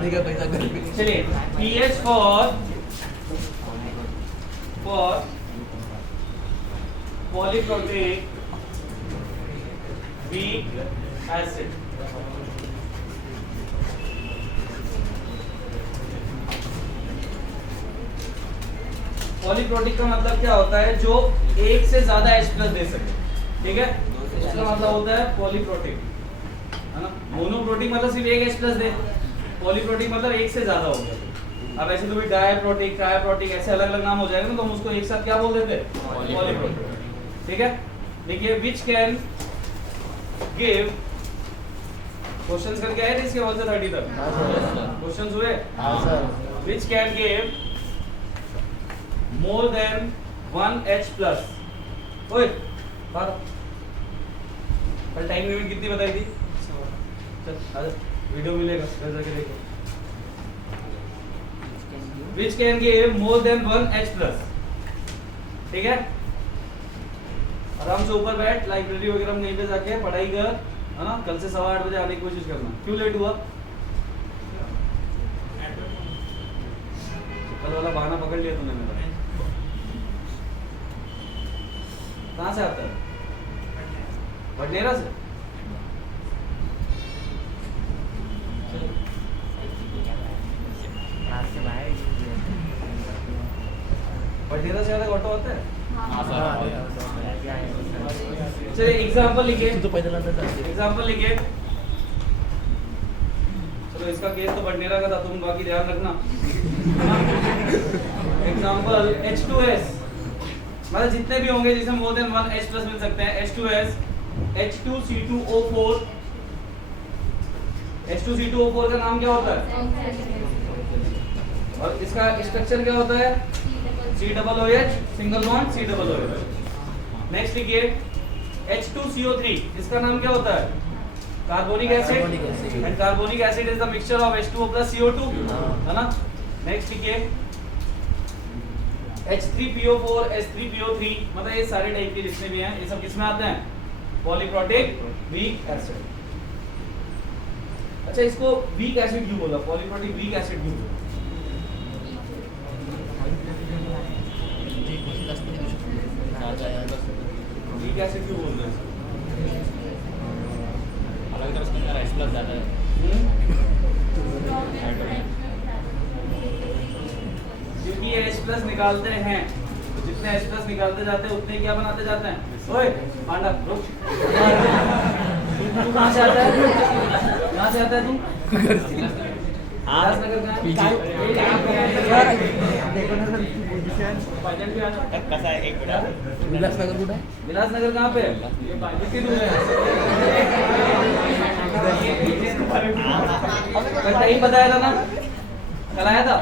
चलिए pH for polyprotic weak acid. Polyprotic का मतलब क्या होता है? जो एक से ज्यादा H प्लस दे सके, ठीक है? इसका मतलब होता है पॉलीप्रोटिक, है ना? मोनोप्रोटिक मतलब सिर्फ एक H प्लस दे, पॉलीप्रोटिक मतलब एक से ज्यादा हो गया। अब ऐसे तो भी डायप्रोटिक, ट्राइप्रोटिक ऐसे अलग अलग नाम हो जाएगा ना, तो हम उसको एक साथ क्या बोल देते हैं? पॉलीप्रोटिक, ठीक है? देखिए विच कैन गिव, क्वेश्चंस करके आए थे इसके 1 से 30 तक, क्वेश्चंस हुए? Which can give more than 1 H plus। ओए कल टाइम लिमिट कितनी बताई थी? चल आजा, वीडियो मिलेगा घर जाके देखो। Which can give more than 1 H plus, ठीक है? आराम से ऊपर बैठ, लाइब्रेरी वगैरह में नहीं पे जाके पढ़ाई कर, है ना? कल से 8:15 बजे आने की कोशिश करना। क्यों लेट हुआ? कल वाला बहाना पकड़ लिया तूने मेरा। कहाँ से आता है? बडनेरा से? बडनेरा से ऑटो आता है? चलिए एग्जांपल लिखिए, एग्जांपल लिखिए। चलो इसका केस तो बडनेरा का था, तुम बाकी ध्यान रखना। एग्जांपल H2S, मतलब जितने भी होंगे जिसमें मोर देन 1 H प्लस मिल सकते हैं। H2S, H2C2O4, H2C2O4 का नाम क्या होता है? और इसका स्ट्रक्चर क्या होता है? COOH, single bond COOH। Next लिखिए H2CO3, इसका नाम क्या होता है? Carbonic acid, and carbonic acid is the mixture of H2O plus CO2, है ना? नेक्स्ट लिखिए H3PO4, H3PO3, मतलब ये सारे टाइप के जितने भी हैं ये सब किसमें आते हैं? Polyprotic weak acid. अच्छा इसको वीक एसिड क्यों बोला? पॉलीप्रोटिक वीक एसिड क्यों बोला? वीक एसिड क्यों बोल रहे हैं? अलग तरह से H प्लस ज्यादा है। क्योंकि ये H प्लस निकालते हैं, तो जितने H प्लस निकालते जाते हैं उतने क्या बनाते जाते हैं? ओए पांडा रुक, तू कहाँ से आता है? कहाँ से आता है तू? विलासनगर कहाँ है? कसा है एक मिनट। विलासनगर कुठे आहे? विलासनगर कहाँ पे है? कितनी दूर है? कल टाइम बताया था ना? कल आया था?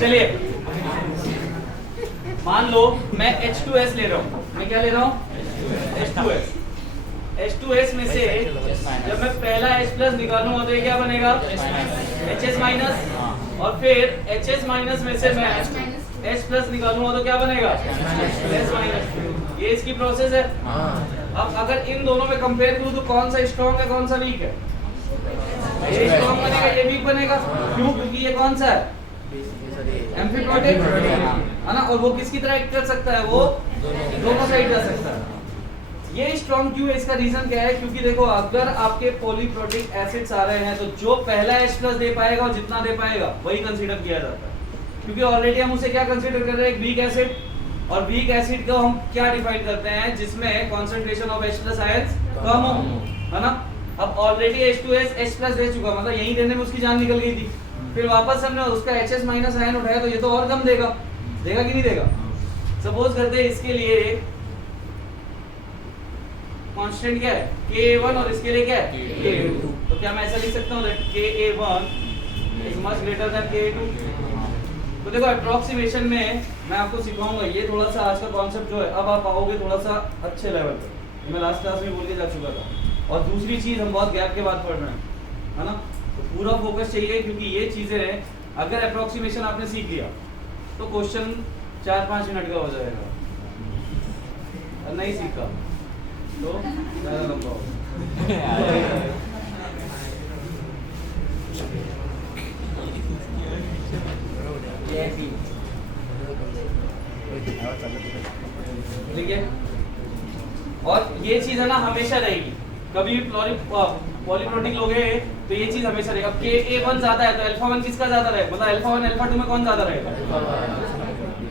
चलिए मान लो मैं H2S ले रहा हूँ। मैं क्या ले रहा हूँ? H2S। H2S में से जब मैं पहला H प्लस निकालूंगा तो ये क्या बनेगा? HS माइनस, और फिर HS माइनस में से मैं H प्लस निकालूंगा तो क्या बनेगा? S minus. ये इसकी प्रोसेस है। अब अगर इन दोनों में कंपेयर करूं तो कौन सा स्ट्रॉन्ग है, कौन सा वीक है? ये स्ट्रॉन्ग बनेगा, ये वीक बनेगा। क्यों? क्योंकि ये कौन सा है? एम्फीप्रोटिक, है ना? और वो किसकी तरह एक्ट कर सकता है? वो दोनों साइड कर सकता है। ये स्ट्रॉन्ग क्यों है? इसका रीजन क्या है? क्योंकि देखो अगर आपके पॉलीप्रोटिक एसिड्स आ रहे हैं तो जो पहला H प्लस दे पाएगा और जितना दे पाएगा वही कंसीडर किया जाता है। क्योंकि ऑलरेडी हम उसे क्या कंसीडर कर रहे हैं? एक वीक एसिड। और वीक एसिड को हम क्या डिफाइन करते हैं? जिसमें concentration of H plus ions कम हो, है ना? अब ऑलरेडी H2S H प्लस दे चुका, मतलब यही देने में उसकी जान निकल गई थी। फिर वापस हमने उसका HS माइनस आयन उठाया तो ये तो और कम देगा, देगा कि नहीं देगा? सपोज करते हैं इसके लिए कांस्टेंट क्या है? Ka1 और इसके लिए क्या है? Ka2। तो क्या मैं ऐसा लिख सकता हूँ that Ka1 is much greater than Ka2? तो देखो अप्रोक्सीमेशन में मैं आपको सिखाऊंगा ये थोड़ा सा आज का कॉन्सेप्ट जो है, अब आप आओगे थोड़ा सा अच्छे लेवल पे। ये मैं लास्ट क्लास में बोल के जा चुका था। और दूसरी चीज हम बहुत गैप के बाद पढ़ रहे हैं, है ना? तो पूरा फोकस चाहिए, क्योंकि ये चीजें हैं अगर अप्रोक्सीमेशन आपने सीख लिया तो क्वेश्चन 4-5 मिनट का हो जाएगा, और नहीं सीखा तो ज़्यादा लंबा होगा। ठीक है, और ये चीज है ना हमेशा रहेगी, कभी भी पॉलीप्रोटिक लोगे तो ये चीज हमेशा रहेगा। अब Ka1 ज्यादा है तो अल्फा 1 किसका ज्यादा रहेगा, मतलब अल्फा 1 अल्फा 2 में कौन ज्यादा रहेगा।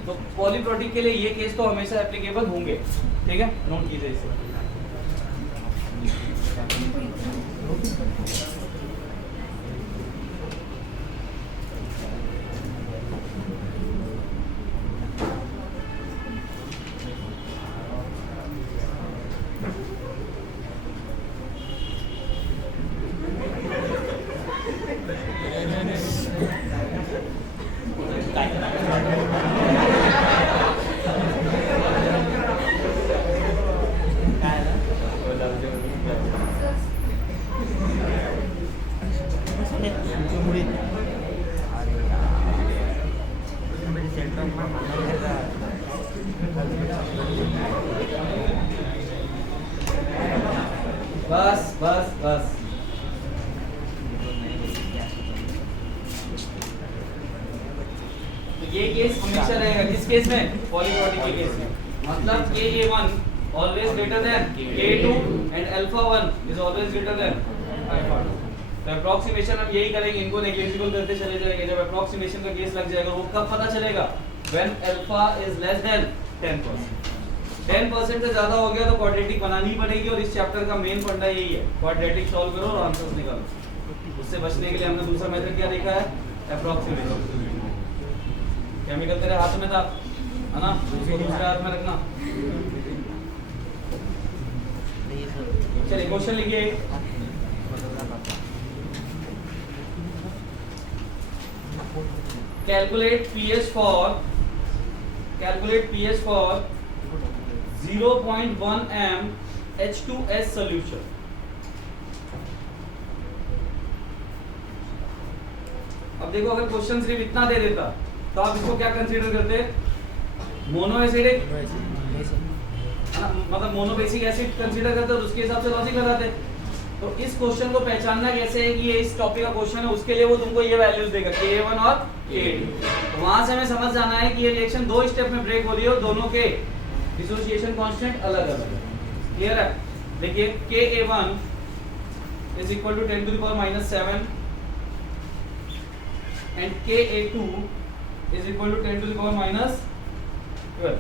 तो पॉलीप्रोटिक के लिए ये केस तो हमेशा एप्लीकेबल होंगे। ठीक है, नोट कीजिए इसे। बस बस बस, तो ये केस हमेशा रहेगा, किस केस में, पॉलीप्रोटिक के केस में। मतलब Ka1 always greater than Ka2 and alpha 1 is always greater then alpha 2। तो अप्रोक्सीमेशन हम यही करेंगे, इनको नेग्लिजिबल करते चले जाएंगे। जब अप्रोक्सीमेशन का केस लग जाएगा वो कब पता चलेगा, when alpha is less than 10%। 10% से ज्यादा हो गया तो क्वाड्रेटिक बनानी पड़ेगी, और इस चैप्टर का मेन फंडा यही है, क्वाड्रेटिक सॉल्व करो और आंसर्स निकालो। उससे बचने के लिए हमने दूसरा मेथड क्या देखा है, अप्रोक्सीमेशन। केमिकल तेरे हाथ में था, है ना, उसको दूसरे हाथ में रखना। चलिए क्वेश्चन लिखिए। Calculate pH for 0.1 m H2S solution। अब देखो, अगर क्वेश्चन सिर्फ इतना दे देता तो आप इसको क्या कंसीडर करते, मोनो एसिडिक, मतलब मोनोबेसिक एसिड कंसीडर करते, तो उसके हिसाब से लॉजिक लगाते। तो इस क्वेश्चन को पहचानना कैसे है कि ये इस टॉपिक का क्वेश्चन है, उसके लिए वो तुमको ये वैल्यूज देगा Ka1 और Ka2। तो वहां से हमें समझ जाना है कि ये रिएक्शन दो स्टेप में ब्रेक हो रही है और दोनों के डिसोसिएशन कांस्टेंट अलग अलग है। क्लियर है? देखिए, Ka1 is equal to 10 to the power -7 and Ka2 is equal to 10 to the power -12।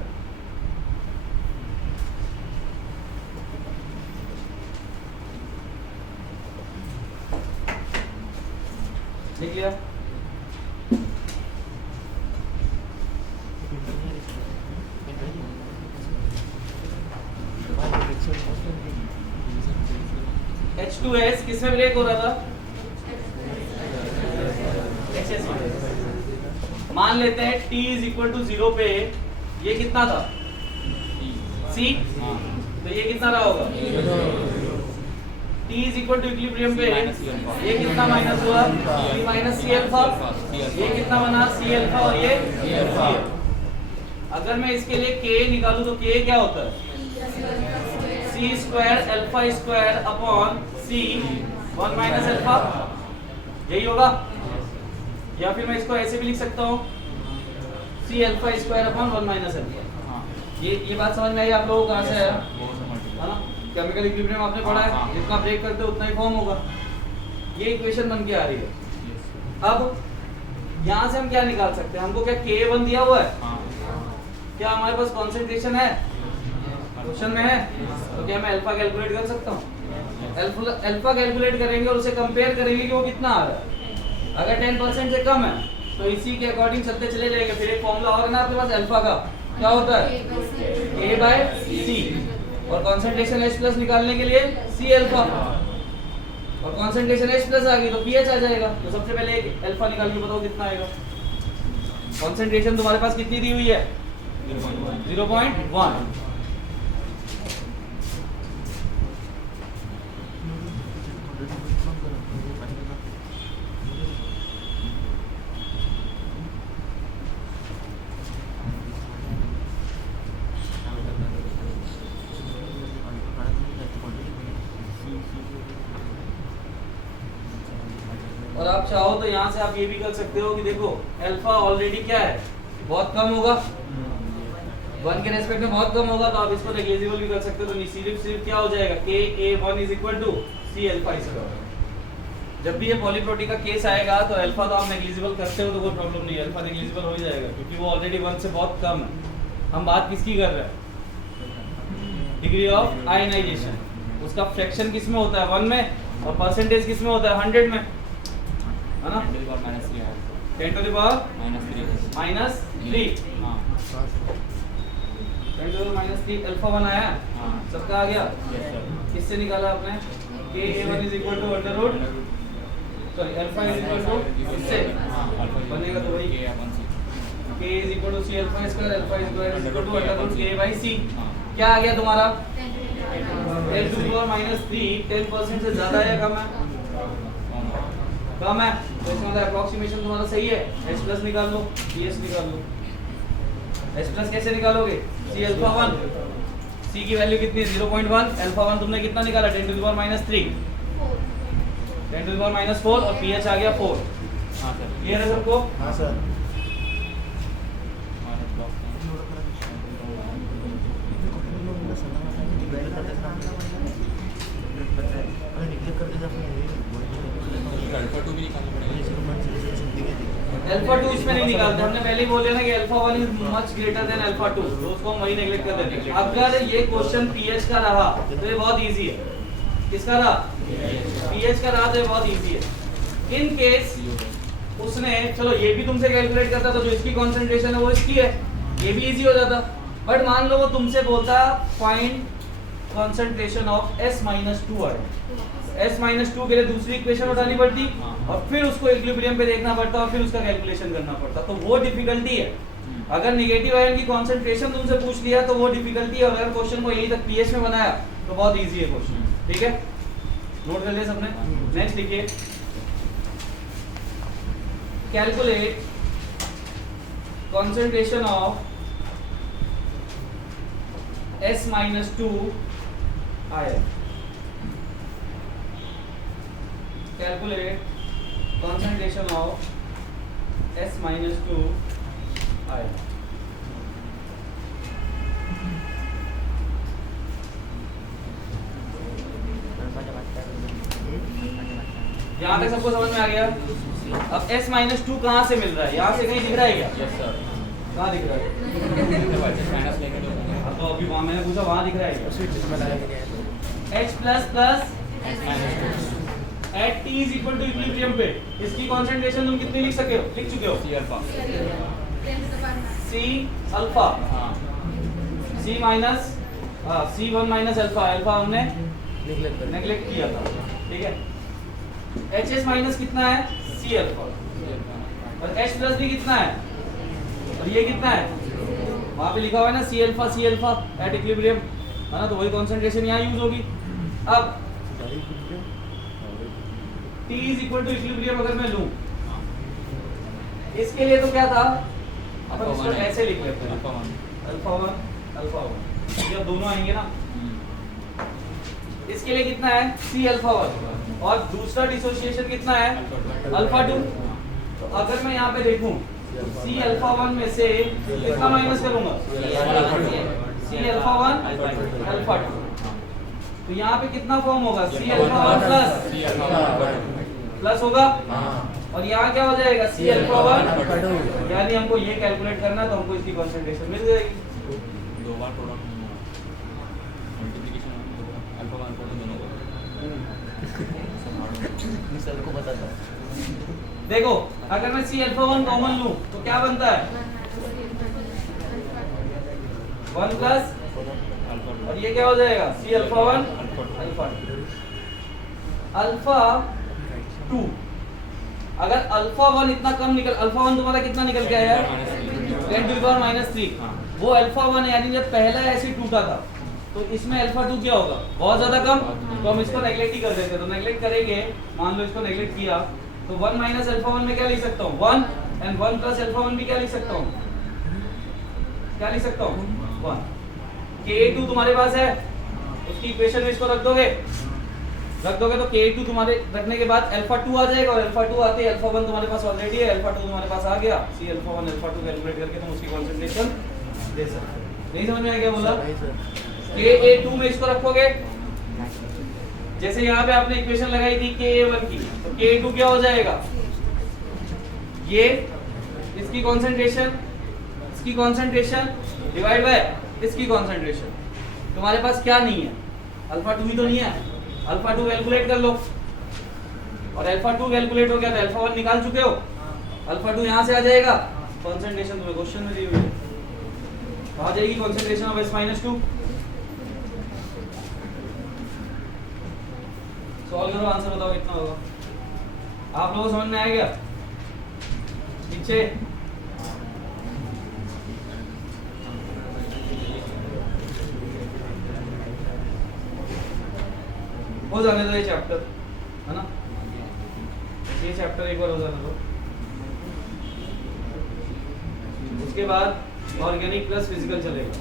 लिख लिया? H2S किस में ब्रेक हो रहा था, मान लेते हैं T इज इक्वल टू 0 पे ये कितना था, C, तो ये कितना रहा होगा, T is equal to equilibrium पे ये कितना माइनस हुआ, C माइनस C अल्फा, ये कितना बना C अल्फा, और ये C। अगर मैं इसके लिए K निकालूं तो K क्या होता है, C square alpha square upon C 1 minus alpha, यही होगा। या फिर मैं इसको ऐसे भी लिख सकता हूँ, C alpha square upon 1 minus alpha. ये बात समझ में आई आप लोगों को, कहाँ से है ना? केमिकल इक्विलिब्रियम आपने पढ़ा है, जितना ब्रेक करते हो उतना ही फॉर्म होगा। ये इक्वेशन बन के आ रही है। अब यहाँ से हम क्या निकाल सकते हैं, हमको क्या Ka1 दिया हुआ है, क्या हमारे पास कॉन्सेंट्रेशन है, क्वेश्चन में है, तो क्या मैं अल्फा कैलकुलेट कर सकता हूँ, अल्फा कैलकुलेट करेंगे और उसे कंपेयर करेंगे कि वो कितना आ रहा है। अगर 10% से कम है तो इसी के अकॉर्डिंग चलते चले जाएंगे। फिर एक फॉर्मूला और है ना आपके पास अल्फा का, क्या होता है A/C, और कॉन्सेंट्रेशन H प्लस निकालने के लिए C अल्फा, और कॉन्सेंट्रेशन H प्लस आ गई तो pH आ जाएगा। तो सबसे पहले अल्फा निकाल के बताओ कितना आएगा। कॉन्सेंट्रेशन तुम्हारे पास कितनी दी हुई है, 0.1। आप चाहो तो यहाँ से आप ये भी कर सकते हो कि देखो अल्फा ऑलरेडी क्या है, बहुत कम होगा, 1 के रेस्पेक्ट में बहुत कम होगा, तो आप इसको नेग्लिजिबल भी कर सकते हो। तो सिर्फ क्या हो जाएगा, KA1 is equal to C alpha square. जब भी ये पॉलीप्रोटी का केस आएगा तो अल्फा तो आप नेग्लिजिबल करते हो तो कोई प्रॉब्लम नहीं है, अल्फा नेग्लिजिबल हो ही जाएगा क्योंकि वो ऑलरेडी 1 से बहुत कम है। हम बात किसकी कर रहे हैं, डिग्री ऑफ आयनाइजेशन। उसका फ्रैक्शन किस में होता है, 1 में, और परसेंटेज किस में होता है, 100 में, है ना। 10 to the power minus 3 हाँ 10 to the minus 3 अल्फा 1 आया, हाँ सबका आ गया। यस सर किससे निकाला आपने, KA1 is equal to under root, sorry alpha is equal to इससे बनेगा तो वही K is equal to C alpha square, alpha is equal to under root K by C। क्या आ गया तुम्हारा, 10 to the power minus 3 10% से ज्यादा है, कम है, कम है, तो इसका मतलब अप्रोक्सीमेशन तुम्हारा सही है। H प्लस निकाल लो, CS निकाल लो। H प्लस कैसे निकालोगे, C अल्फा 1, C की वैल्यू कितनी है 0.1, अल्फा 1 तुमने कितना निकाला 10 to the power minus 3, 10 to the power minus 4 और pH आ गया 4। हाँ सर क्लियर है सबको, हाँ सर। अल्फा 2 भी निकालना पड़ेगा। अल्फा 2 इसमें नहीं निकालते, हमने पहले ही बोले ना कि alpha 1 is much greater than alpha 2, तो उसको हम वही नेगलेक्ट कर देते हैं। अगर ये क्वेश्चन पीएच का रहा तो ये बहुत इजी है। किसका रहा, पीएच का रहा तो ये बहुत इजी है। इन केस उसने, चलो ये भी तुमसे कैलकुलेट करता तो जो इसकी कंसंट्रेशन है वो इसकी है, ये भी इजी हो जाता। बट मान लो वो तुमसे बोलता फाइंड कंसंट्रेशन ऑफ S-2 है, S-2 के लिए दूसरी इक्वेशन उठानी पड़ती और फिर उसको इक्विलिब्रियम पे देखना पड़ता और फिर उसका कैलकुलेशन करना पड़ता, तो वो डिफिकल्टी है। अगर नेगेटिव आयन की कंसंट्रेशन तुमसे पूछ लिया तो वो डिफिकल्टी है, और अगर क्वेश्चन को यहीं तक पीएच में बनाया तो बहुत इजी है क्वेश्चन। ठीक है, नोट कर लिया सबने। नेक्स्ट देखिए, calculate concentration of S-2 ion. Calculate concentration of S-2 ion। यहाँ तक सबको समझ में आ गया। अब S-2 कहाँ से मिल रहा है, यहाँ से कहीं दिख रहा है क्या? यस सर कहाँ दिख रहा है? माइनस लेके दो तो अभी वहाँ मैंने पूछा, वहाँ दिख रहा है क्या? H plus plus at T is equal to equilibrium पे इसकी कंसंट्रेशन तुम कितनी लिख सके हो, लिख चुके हो, C अल्फा C अल्फा, हाँ C minus C1 minus alpha, alpha हमने नेगलेक्ट किया था। ठीक है, HS माइनस कितना है, C अल्फा, और H प्लस भी कितना है, और ये कितना है, वहाँ पे लिखा हुआ है ना C अल्फा एट इक्विलिब्रियम, है ना, तो वही कंसंट्रेशन यहाँ यूज होगी। अब T is equal to equilibrium अगर मैं लूं, इसके लिए तो क्या था, अपन इसको ऐसे लिख लेते हैं, अल्फा 1 ये दोनों आएंगे ना। इसके लिए कितना है, C अल्फा 1, और दूसरा डिसोसिएशन कितना है, अल्फा 2। तो अगर मैं यहाँ पे देखूं C अल्फा 1 में से कितना माइनस करूंगा, C अल्फा 1 अल्फा 2, तो यहाँ पे कितना फॉर्म होगा, C अल्फा 1 प्लस होगा, और यहाँ क्या हो जाएगा, C अल्फा 1, यानी हमको ये कैलकुलेट करना है तो हमको इसकी कंसंट्रेशन मिल जाएगी। दो बार प्रोडक्ट मल्टीप्लिकेशन अल्फा 1 दोनों सर को पता था। देखो अगर मैं C अल्फा 1 कॉमन लूं तो क्या बनता है, 1 प्लस, और ये क्या हो जाएगा, C अल्फा 1 अल्फा 2, अल्फा 2। अगर अल्फा 1 इतना कम निकल, अल्फा 1 तुम्हारा कितना निकल के आया, 10 to the power minus 3, वो अल्फा 1 है, यानी जब पहला ऐसे टूटा था तो इसमें अल्फा 2 क्या होगा, बहुत ज्यादा कम, तो हम इसको नेगलेक्ट ही कर देते हैं। तो नेगलेक्ट करेंगे, मान लो इसको नेगलेक्ट किया तो 1 माइनस अल्फा 1 में क्या लिख सकता हूँ, 1, एंड 1 प्लस अल्फा 1 भी क्या लिख सकता हूँ, क्या लिख सकता हूँ, 1। K2 तुम्हारे पास है, उसकी इक्वेशन में इसको रख दोगे, रख दोगे तो K2 तुम्हारे रखने के बाद अल्फा 2 आ जाएगा और अल्फा 2 आते ही अल्फा 1 तुम्हारे पास ऑलरेडी है, अल्फा 2 तुम्हारे पास आ गया, सी अल्फा 1 अल्फा 2 कैलकुलेट करके तुम उसकी कंसंट्रेशन दे सकते हो। नहीं समझ में आ गया बोला? Ka2 में इसको रखोगे, जैसे यहाँ पे आपने इक्वेशन लगाई थी Ka1 की, तो Ka2 क्या हो जाएगा? ये इसकी कंसंट्रेशन डिवाइड बाय इसकी कंसंट्रेशन। तुम्हारे पास क्या नहीं है? अल्फा 2 ही तो नहीं है, अल्फा 2 कैलकुलेट कर लो, और अल्फा 2 कैलकुलेट हो गया तो अल्फा 1 निकाल चुके हो, अल्फा 2 यहाँ से आ जाएगा, कंसंट्रेशन तुम्हें क्वेश्चन में दी हुई है, कहाँ जाएगी कंसंट्रेशन ऑफ S-2? सॉल्व करो, आंसर बताओ कितना होगा। आप लोगों को समझ में आएगा? नीचे हो जाने दो ये चैप्टर, है ना? ये चैप्टर एक बार हो जाने दो, उसके बाद ऑर्गेनिक प्लस फिजिकल चलेगा।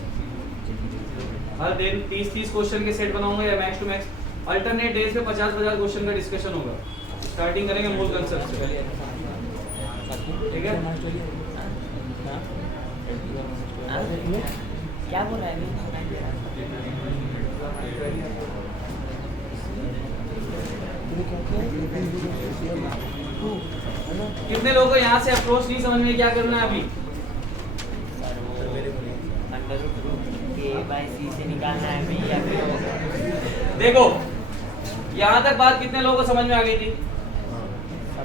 हर दिन 30-30 क्वेश्चन के सेट बनाऊंगा या max to max alternate days पे 50-50 क्वेश्चन का डिस्कशन होगा। स्टार्टिंग करेंगे मूल कंसेप्ट से, ठीक है? क्या बोल रहा है? कितने लोगों को यहाँ से अप्रोच नहीं समझ में क्या करना है अभी? K/C से निकालना है अभी या फिर देखो यहाँ तक बात कितने लोगों को समझ में आ गई थी?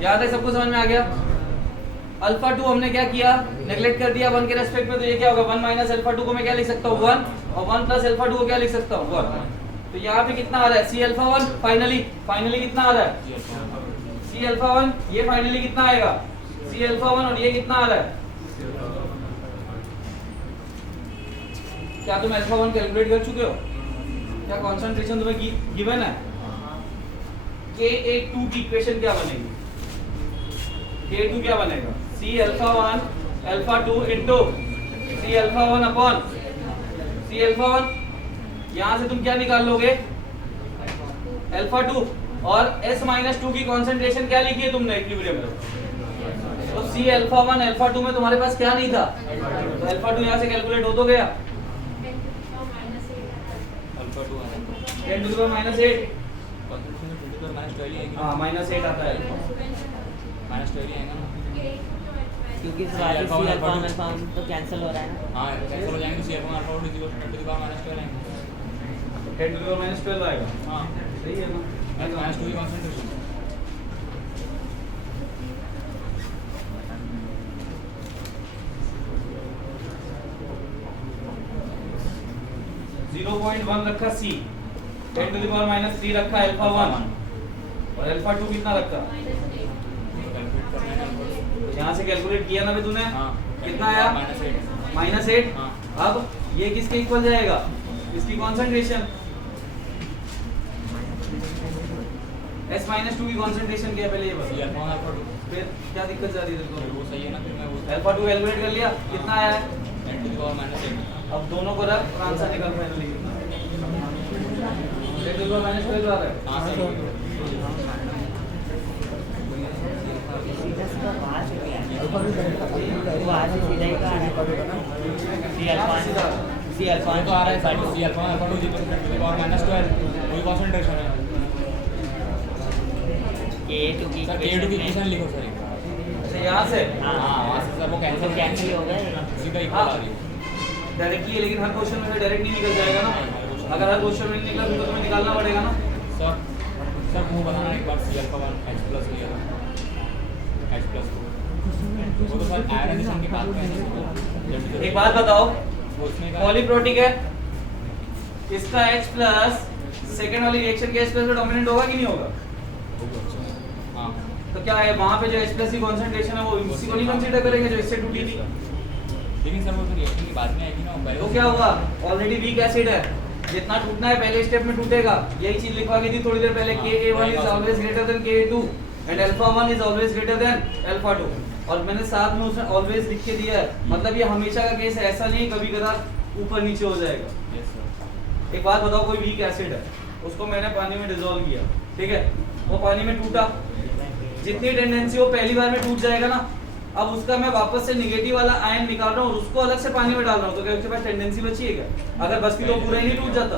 यहाँ तक सबको समझ में आ गया? अल्फा 2 हमने क्या किया? नेग्लेक्ट कर दिया 1 के रेस्पेक्ट में, तो ये क्या होगा? 1 माइनस अल्फा 2 को मैं क्या लिख सकता हूँ? 1, और 1 प्लस अल्फा 2 को क्या लिख सकता हूँ? 1। तो यहाँ पे कितना आ रहा है? सी अल्फा 1 फाइनली कितना आ रहा है? सी अल्फा 1, ये फाइनली कितना आएगा? सी अल्फा 1, और ये कितना आ रहा है? क्या तुम अल्फा 1 कैलकुलेट कर चुके हो? क्या कंसंट्रेशन तुम्हें गिवन है? Ka2 की इक्वेशन क्या बनेगी? Ka2 क्या बनेगा? C alpha 1 alpha 2 into C alpha 1 upon C alpha 1। यहाँ से तुम क्या निकाल लोगे? अल्फा 2, और S-2 की कंसंट्रेशन क्या लिखी है तुमने इक्विलिब्रियम में? तो C अल्फा 1 अल्फा 2 में तुम्हारे पास क्या नहीं था? तो अल्फा 2 यहाँ से कैलकुलेट हो तो गया, 10 टू द माइनस 8, हाँ -8 आता है, क्योंकि सी अल्फा तो कैंसिल हो रहा है ना। हाँ कैंसिल हो जाएंगे, C alpha alpha 10 to the power -12 आएंगे। 10 टू द माइनस 12 आएगा। हाँ सही है ना? -2 की कंसंट्रेशन 0.1 रखा C, 10 टू द पावर -3 रखा अल्फा 1, और अल्फा 2 कितना रखा? यहाँ से कैलकुलेट किया ना भी तूने? कितना आया? -8। हाँ। अब ये किसके इक्वल जाएगा? इसकी कंसंट्रेशन। S-2 की कंसंट्रेशन क्या है पहले ये सी बता। अल्फा 1 अल्फा 2 फिर क्या दिक्कत जा रही है फिर तेरे वो सही है ना, फिर मैं वो को? अल्फा 2 कैलकुलेट कर लिया, कितना आया है? 10 टू द पावर -8। अब दोनों को रख, आंसर निकल फाइनली कितना? 10 टू द पावर -12 आ रहा है। हाँ सही है। सीधा सीधा वहाँ से भी आया। वो वहाँ से सीधा ही कहा सी अल्फा तो आ रहा है साइड में C alpha alpha 2 10 to the power -12 वही कंसंट्रेशन है। K2 की सर K2 की इक्वेशन लिखो सर। अच्छा यहाँ से हाँ वहाँ से सर वो कैंसिल हो गए। उसी का इक्वल आ रही है। डायरेक्टली, लेकिन हर क्वेश्चन में डायरेक्ट नहीं निकल जाएगा ना। अगर हर क्वेश्चन में नहीं निकला फिर तो तुम्हें निकालना पड़ेगा ना। सर वो बनाना एक बार सी अल्फा 1 H प्लस लिया था, H प्लस वो तो सर आयरन एडिशन के बाद में एक बात बताओ, उसमें का पॉलीप्रोटिक है, इसका H प्लस सेकंड वाली रिएक्शन के H प्लस में डोमिनेंट होगा कि नहीं होगा? हाँ तो क्या है वहाँ पे जो H प्लस की कंसंट्रेशन है वो इसी को नहीं कंसीडर करेंगे जो इससे टूटी थी? लेकिन सर वो तो रिएक्शन की बाद में आएगी ना, पहले तो क्या होगा? ऑलरेडी वीक एसिड है, जितना टूटना है पहले स्टेप में टूटेगा। यही चीज लिखवा गई थी थोड़ी देर पहले, Ka1 is always greater than Ka2 and alpha 1 is always greater then alpha 2, और मैंने साथ में उसमें ऑलवेज लिख के दिया है, मतलब ये हमेशा का केस है, ऐसा नहीं कभी कदार ऊपर नीचे हो जाएगा। Yes sir. एक बात बताओ, कोई वीक एसिड है, उसको मैंने पानी में डिसॉल्व किया, ठीक है, वो पानी में टूटा, जितनी टेंडेंसी वो पहली बार में टूट जाएगा ना, अब उसका मैं वापस से निगेटिव वाला आयन निकाल रहा हूँ और उसको अलग से पानी में डाल रहा हूँ, तो क्या उसके पास टेंडेंसी बची है क्या? अगर बचती तो पूरा ही नहीं टूट जाता,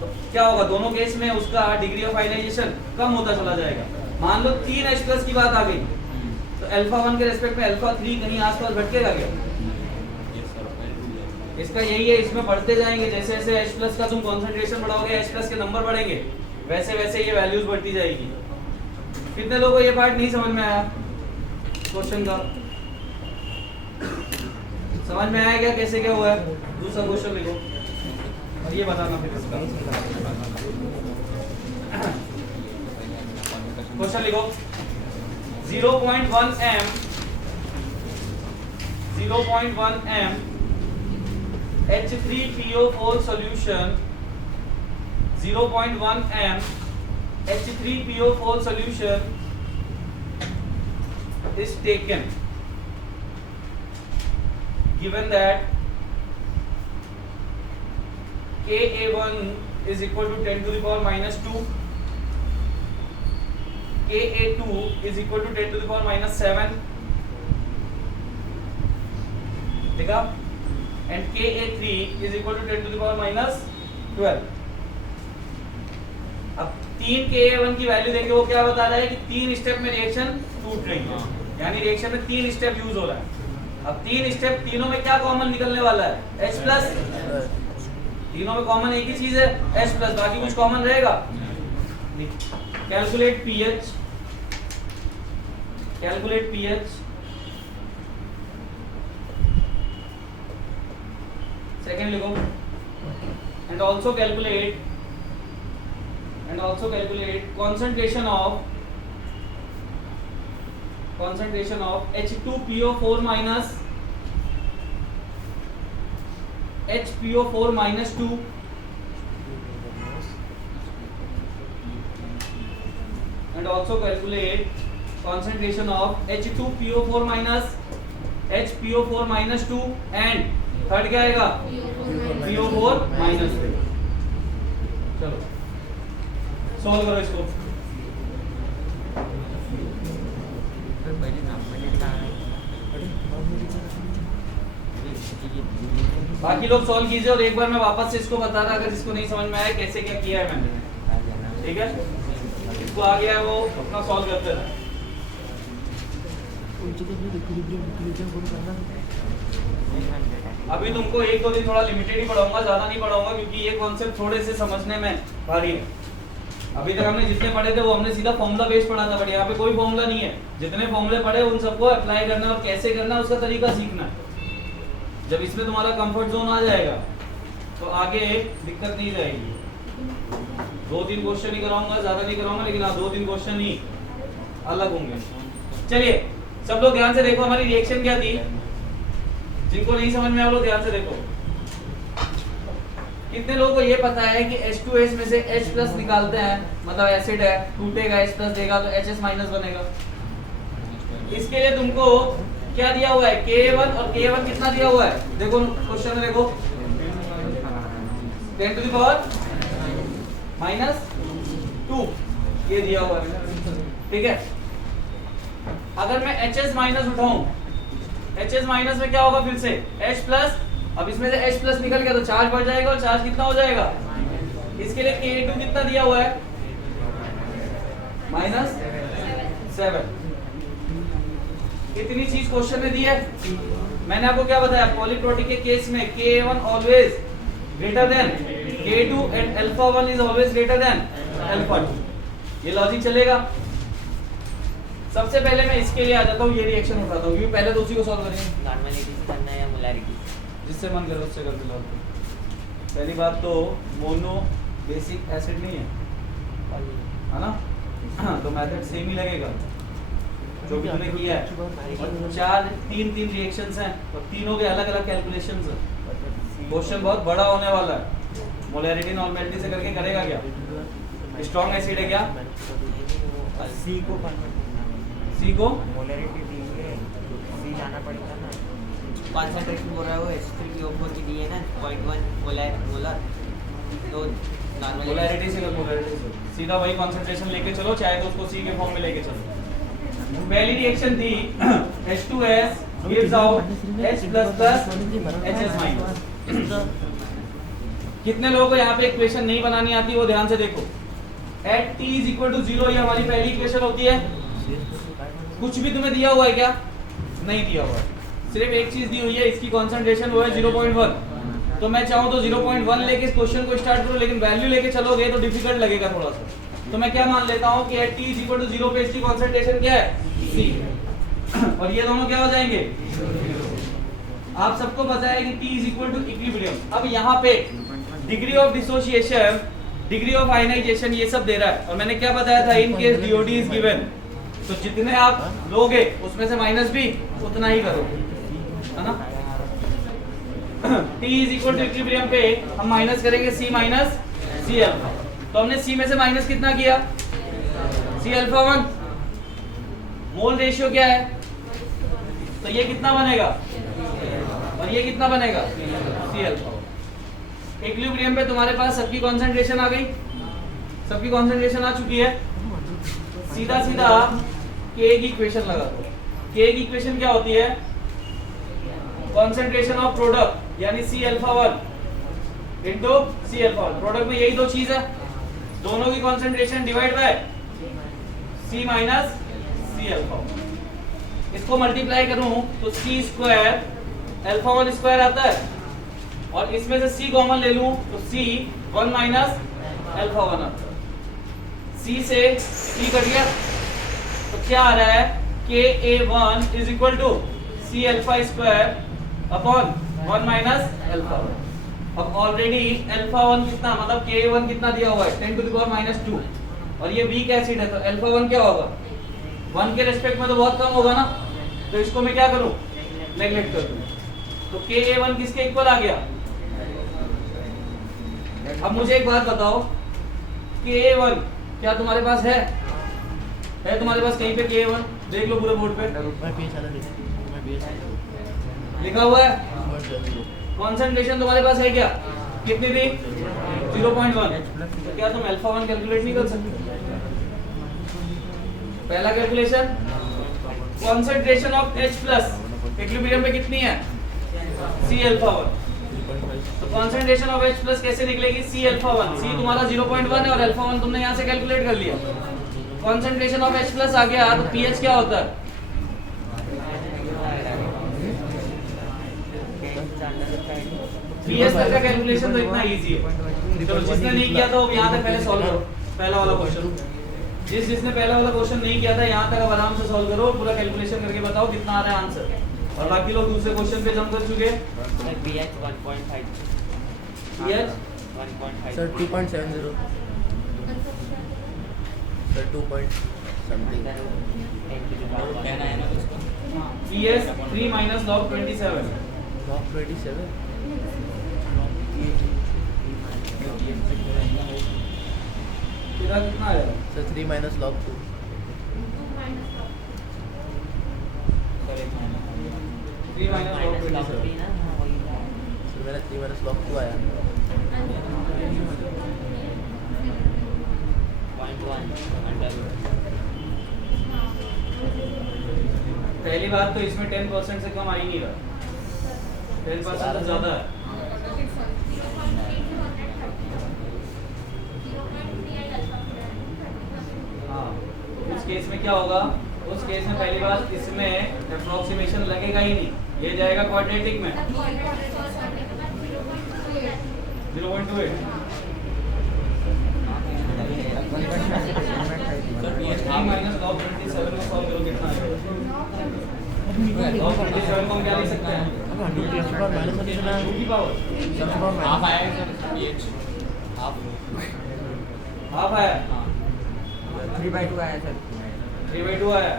तो क्या होगा? दोनों केस में उसका डिग्री ऑफ आयनाइजेशन कम होता चला जाएगा। मान लो 3H+ की बात आ गई, तो α1 के रेस्पेक्ट में α3 कहीं आसपास भटकेगा क्या? इसका यही है, इसमें बढ़ते जाएंगे, जैसे जैसे H+ का तुम कॉन्सेंट्रेशन बढ़ाओगे, H+ के नंबर बढ़ेंगे, वैसे वैसे ये वैल्यूज बढ़ती जाएगी। कितने लोगों को ये पार्ट नहीं समझ में आया क्वेश्चन का? समझ में आया क्या कैसे क्या हुआ है? दूसरा क्वेश्चन लिखो और ये बताना फिर इसका क्वेश्चन लिखो। 0.1 m H3PO4 solution, 0.1 m H3PO4 solution is taken, given that Ka1 is equal to 10 to the power minus 2, Ka2 is equal to 10 to the power minus 7, देखा, and Ka3 is equal to 10 to the power minus 12। अब 3 Ka1 की value देंगे, वो क्या बता रहा है कि 3 स्टेप में रिएक्शन टूट रही है, यानी रिएक्शन में 3 स्टेप यूज हो रहा है। अब 3 स्टेप, तीनों में क्या कॉमन निकलने वाला है? H+, तीनों में कॉमन एक ही चीज है H+, बाकी कुछ कॉमन रहेगा? Calculate pH, calculate pH, second लिखो, and also calculate concentration of H2PO4 minus HPO4 minus 2 and also calculate concentration of H2PO4 minus HPO4 minus 2 and third क्या आएगा? PO4 minus 3। चलो सॉल्व करो इसको। बाकी लोग सॉल्व कीजिए और एक बार मैं वापस से इसको बता रहा, अगर जिसको नहीं समझ में आया कैसे क्या किया है मैंने, ठीक है? इसको आ गया है वो अपना सॉल्व करते रहे। अभी तुमको 1-2 दिन थोड़ा लिमिटेड ही पढ़ाऊंगा, ज्यादा नहीं पढ़ाऊंगा, क्योंकि ये कॉन्सेप्ट थोड़े से समझने में भारी है। अभी तक हमने जितने पढ़े थे वो हमने सीधा फॉर्मूला बेस्ड पढ़ा था, बट यहाँ पे कोई फॉर्मूला नहीं है। जितने फॉर्मूले पढ़े उन सबको अप्लाई करना और कैसे करना उसका तरीका सीखना। जब इसमें तुम्हारा कंफर्ट जोन आ जाएगा तो आगे दिक्कत नहीं जाएगी। 2-3 क्वेश्चन ही कराऊंगा, ज्यादा नहीं कराऊंगा, लेकिन हाँ 2-3 क्वेश्चन ही अलग होंगे। चलिए सब लोग ध्यान से देखो, हमारी रिएक्शन क्या थी। जिनको नहीं समझ में आया वो ध्यान से देखो। कितने लोगों को ये पता है कि H2S में से H+ निकालते हैं, मतलब एसिड है, टूटेगा H+ देगा तो HS- बनेगा। इसके लिए तुमको क्या दिया हुआ है? Ka1, और Ka1 कितना दिया हुआ है? देखो क्वेश्चन में देखो, 10 to the power minus 2 ये दिया हुआ है, ठीक है? अगर मैं HS- उठाऊं, HS- में क्या होगा? फिर से H+, अब इसमें से H+ निकल गया तो चार्ज बढ़ जाएगा, और चार्ज कितना हो जाएगा? इसके लिए Ka2 कितना दिया हुआ है? -7। इतनी चीज क्वेश्चन में दी है। मैंने आपको क्या बताया? पॉलीप्रोटिक के केस में Ka1 always greater than Ka2 and α1 is always greater than α2। ये लॉजिक चलेगा। सबसे पहले मैं इसके लिए आ जाता हूँ, ये रिएक्शन उठाता हूँ, क्योंकि पहले तो उसी को सॉल्व करेंगे। नॉर्मलिटी से करना है या मोलैरिटी? जिससे मन करे उससे कर लो। पहली बात तो मोनो बेसिक एसिड नहीं है ना? तो मेथड सेम ही लगेगा जो भी तुमने किया है। और 3 रिएक्शंस हैं और तीनों के अलग अलग कैलकुलेशंस हैं। क्वेश्चन बहुत बड़ा होने वाला है। मोलैरिटी नॉर्मेलिटी से करके करेगा क्या? स्ट्रॉन्ग एसिड है क्या? सी को कन्वर्ट करना, सी को मोलैरिटी दी है, सी जाना पड़ेगा ना। कंसंट्रेशन बोल रहा है वो H3PO4 की दी है ना 0.1 मोलर, तो नॉर्मल पोलैरिटी से पोलैरिटी से सीधा वही कंसंट्रेशन लेके चलो, चाहे तो उसको C के फॉर्म में लेके चलो। पहली रिएक्शन थी H2S gives out H++ HS-। कितने लोगों को यहाँ पे इक्वेशन नहीं बनानी आती, वो ध्यान से देखो। At t is equal to 0 ये हमारी पहली इक्वेशन होती है। कुछ भी तुम्हें दिया हुआ है क्या? नहीं दिया हुआ है, सिर्फ एक चीज दी हुई है, इसकी कंसंट्रेशन वो है 0.1। तो मैं चाहूँ तो 0.1 लेके इस क्वेश्चन को स्टार्ट करूँ, लेकिन वैल्यू लेके चलोगे तो डिफिकल्ट लगेगा थोड़ा सा। तो मैं क्या मान लेता हूँ कि at t is equal to 0 पे इसकी कंसंट्रेशन क्या है? C। और ये दोनों क्या हो जाएंगे? आप सबको पता है कि t is equal to इक्विलिब्रियम। अब यहाँ पे degree of dissociation, degree of ionization ये सब दे रहा है, और मैंने क्या बताया था, in case DOD is given, तो जितने आप लोगे उसमें से माइनस भी उतना ही करोगे, है ना। T is equal to equilibrium पे हम माइनस करेंगे C माइनस C अल्फा। तो हमने C में से माइनस कितना किया? C alpha 1। मोल रेशियो क्या है? तो ये कितना बनेगा और ये कितना बनेगा? C alpha. इक्विलिब्रियम पे तुम्हारे पास सबकी कंसंट्रेशन आ गई, सबकी कंसंट्रेशन आ चुकी है। सीधा सीधा K की इक्वेशन लगा दो। K की इक्वेशन क्या होती है? कंसंट्रेशन ऑफ प्रोडक्ट यानी C alpha 1 into C alpha 1। Product में यही दो चीज है, दोनों की concentration divide by C minus C alpha 1। इसको मल्टीप्लाई करूं तो C स्क्वायर अल्फा 1 स्क्वायर आता है, और इसमें से C कॉमन ले लूं तो C 1 माइनस अल्फा 1 आता है। C से C कट गया तो क्या आ रहा है? KA1 is equal to C alpha square upon 1 minus alpha 1। अब ऑलरेडी अल्फा 1 कितना, मतलब KA1 कितना दिया हुआ है? 10 टू द पावर -2, और ये वीक एसिड है, तो अल्फा 1 क्या होगा? 1 के रिस्पेक्ट में तो बहुत कम होगा ना, तो इसको मैं क्या करूं? नेगलेक्ट कर दूं। तो KA1 किसके इक्वल आ गया? अब मुझे एक बात बताओ, KA1 क्या तुम्हारे पास है? तुम्हारे पास कहीं पे KA1? देख लो पूरे बोर्ड पे लिखा हुआ है। कंसंट्रेशन तुम्हारे पास है क्या? कितनी थी? 0.1। तो क्या तुम अल्फा 1 कैलकुलेट नहीं कर सकते? पहला calculation, concentration of H+ equilibrium पे कितनी है? C alpha 1। तो कंसंट्रेशन ऑफ H+ कैसे निकलेगी? C alpha 1। C तुम्हारा 0.1 है और अल्फा 1 तुमने यहाँ से कैलकुलेट कर लिया। कंसंट्रेशन ऑफ H+ आ गया तो pH क्या होता है? pH तक का कैलकुलेशन तो इतना इजी है, तो जिसने नहीं किया था वो यहाँ तक पहले सॉल्व करो पहला वाला क्वेश्चन। जिसने पहला वाला क्वेश्चन नहीं किया था यहाँ तक अब आराम से सॉल्व करो, पूरा कैलकुलेशन करके बताओ कितना आ रहा है आंसर। और बाकी लोग दूसरे क्वेश्चन पे जंप कर चुके। pH 1.5 pH 1.5 sir 2.70 sir 2 point something 10 आया ना उसका। pH 3 minus log 27 log 27 तेरा कितना आया? Sir 3 minus log 2 3 minus log 27 ना, हाँ, वही था। सर मेरा 3 minus log 2 आया 0.1 अंडर। पहली बात तो इसमें 10% से कम आ ही नहीं रहा, 10% तो ज्यादा है। हाँ, उस केस में क्या होगा? उस केस में पहली बात इसमें अप्रोक्सीमेशन लगेगा ही नहीं, ये जाएगा क्वाड्रेटिक में 0.28। सर pH 3 minus log 27 को सॉल्व करो कितना आएगा? log 27 को हम क्या लिख सकते हैं? 2 की पावर हाफ आया है सर pH हाफ हाफ आया, हाँ 3/2 आया सर। 3/2 आया।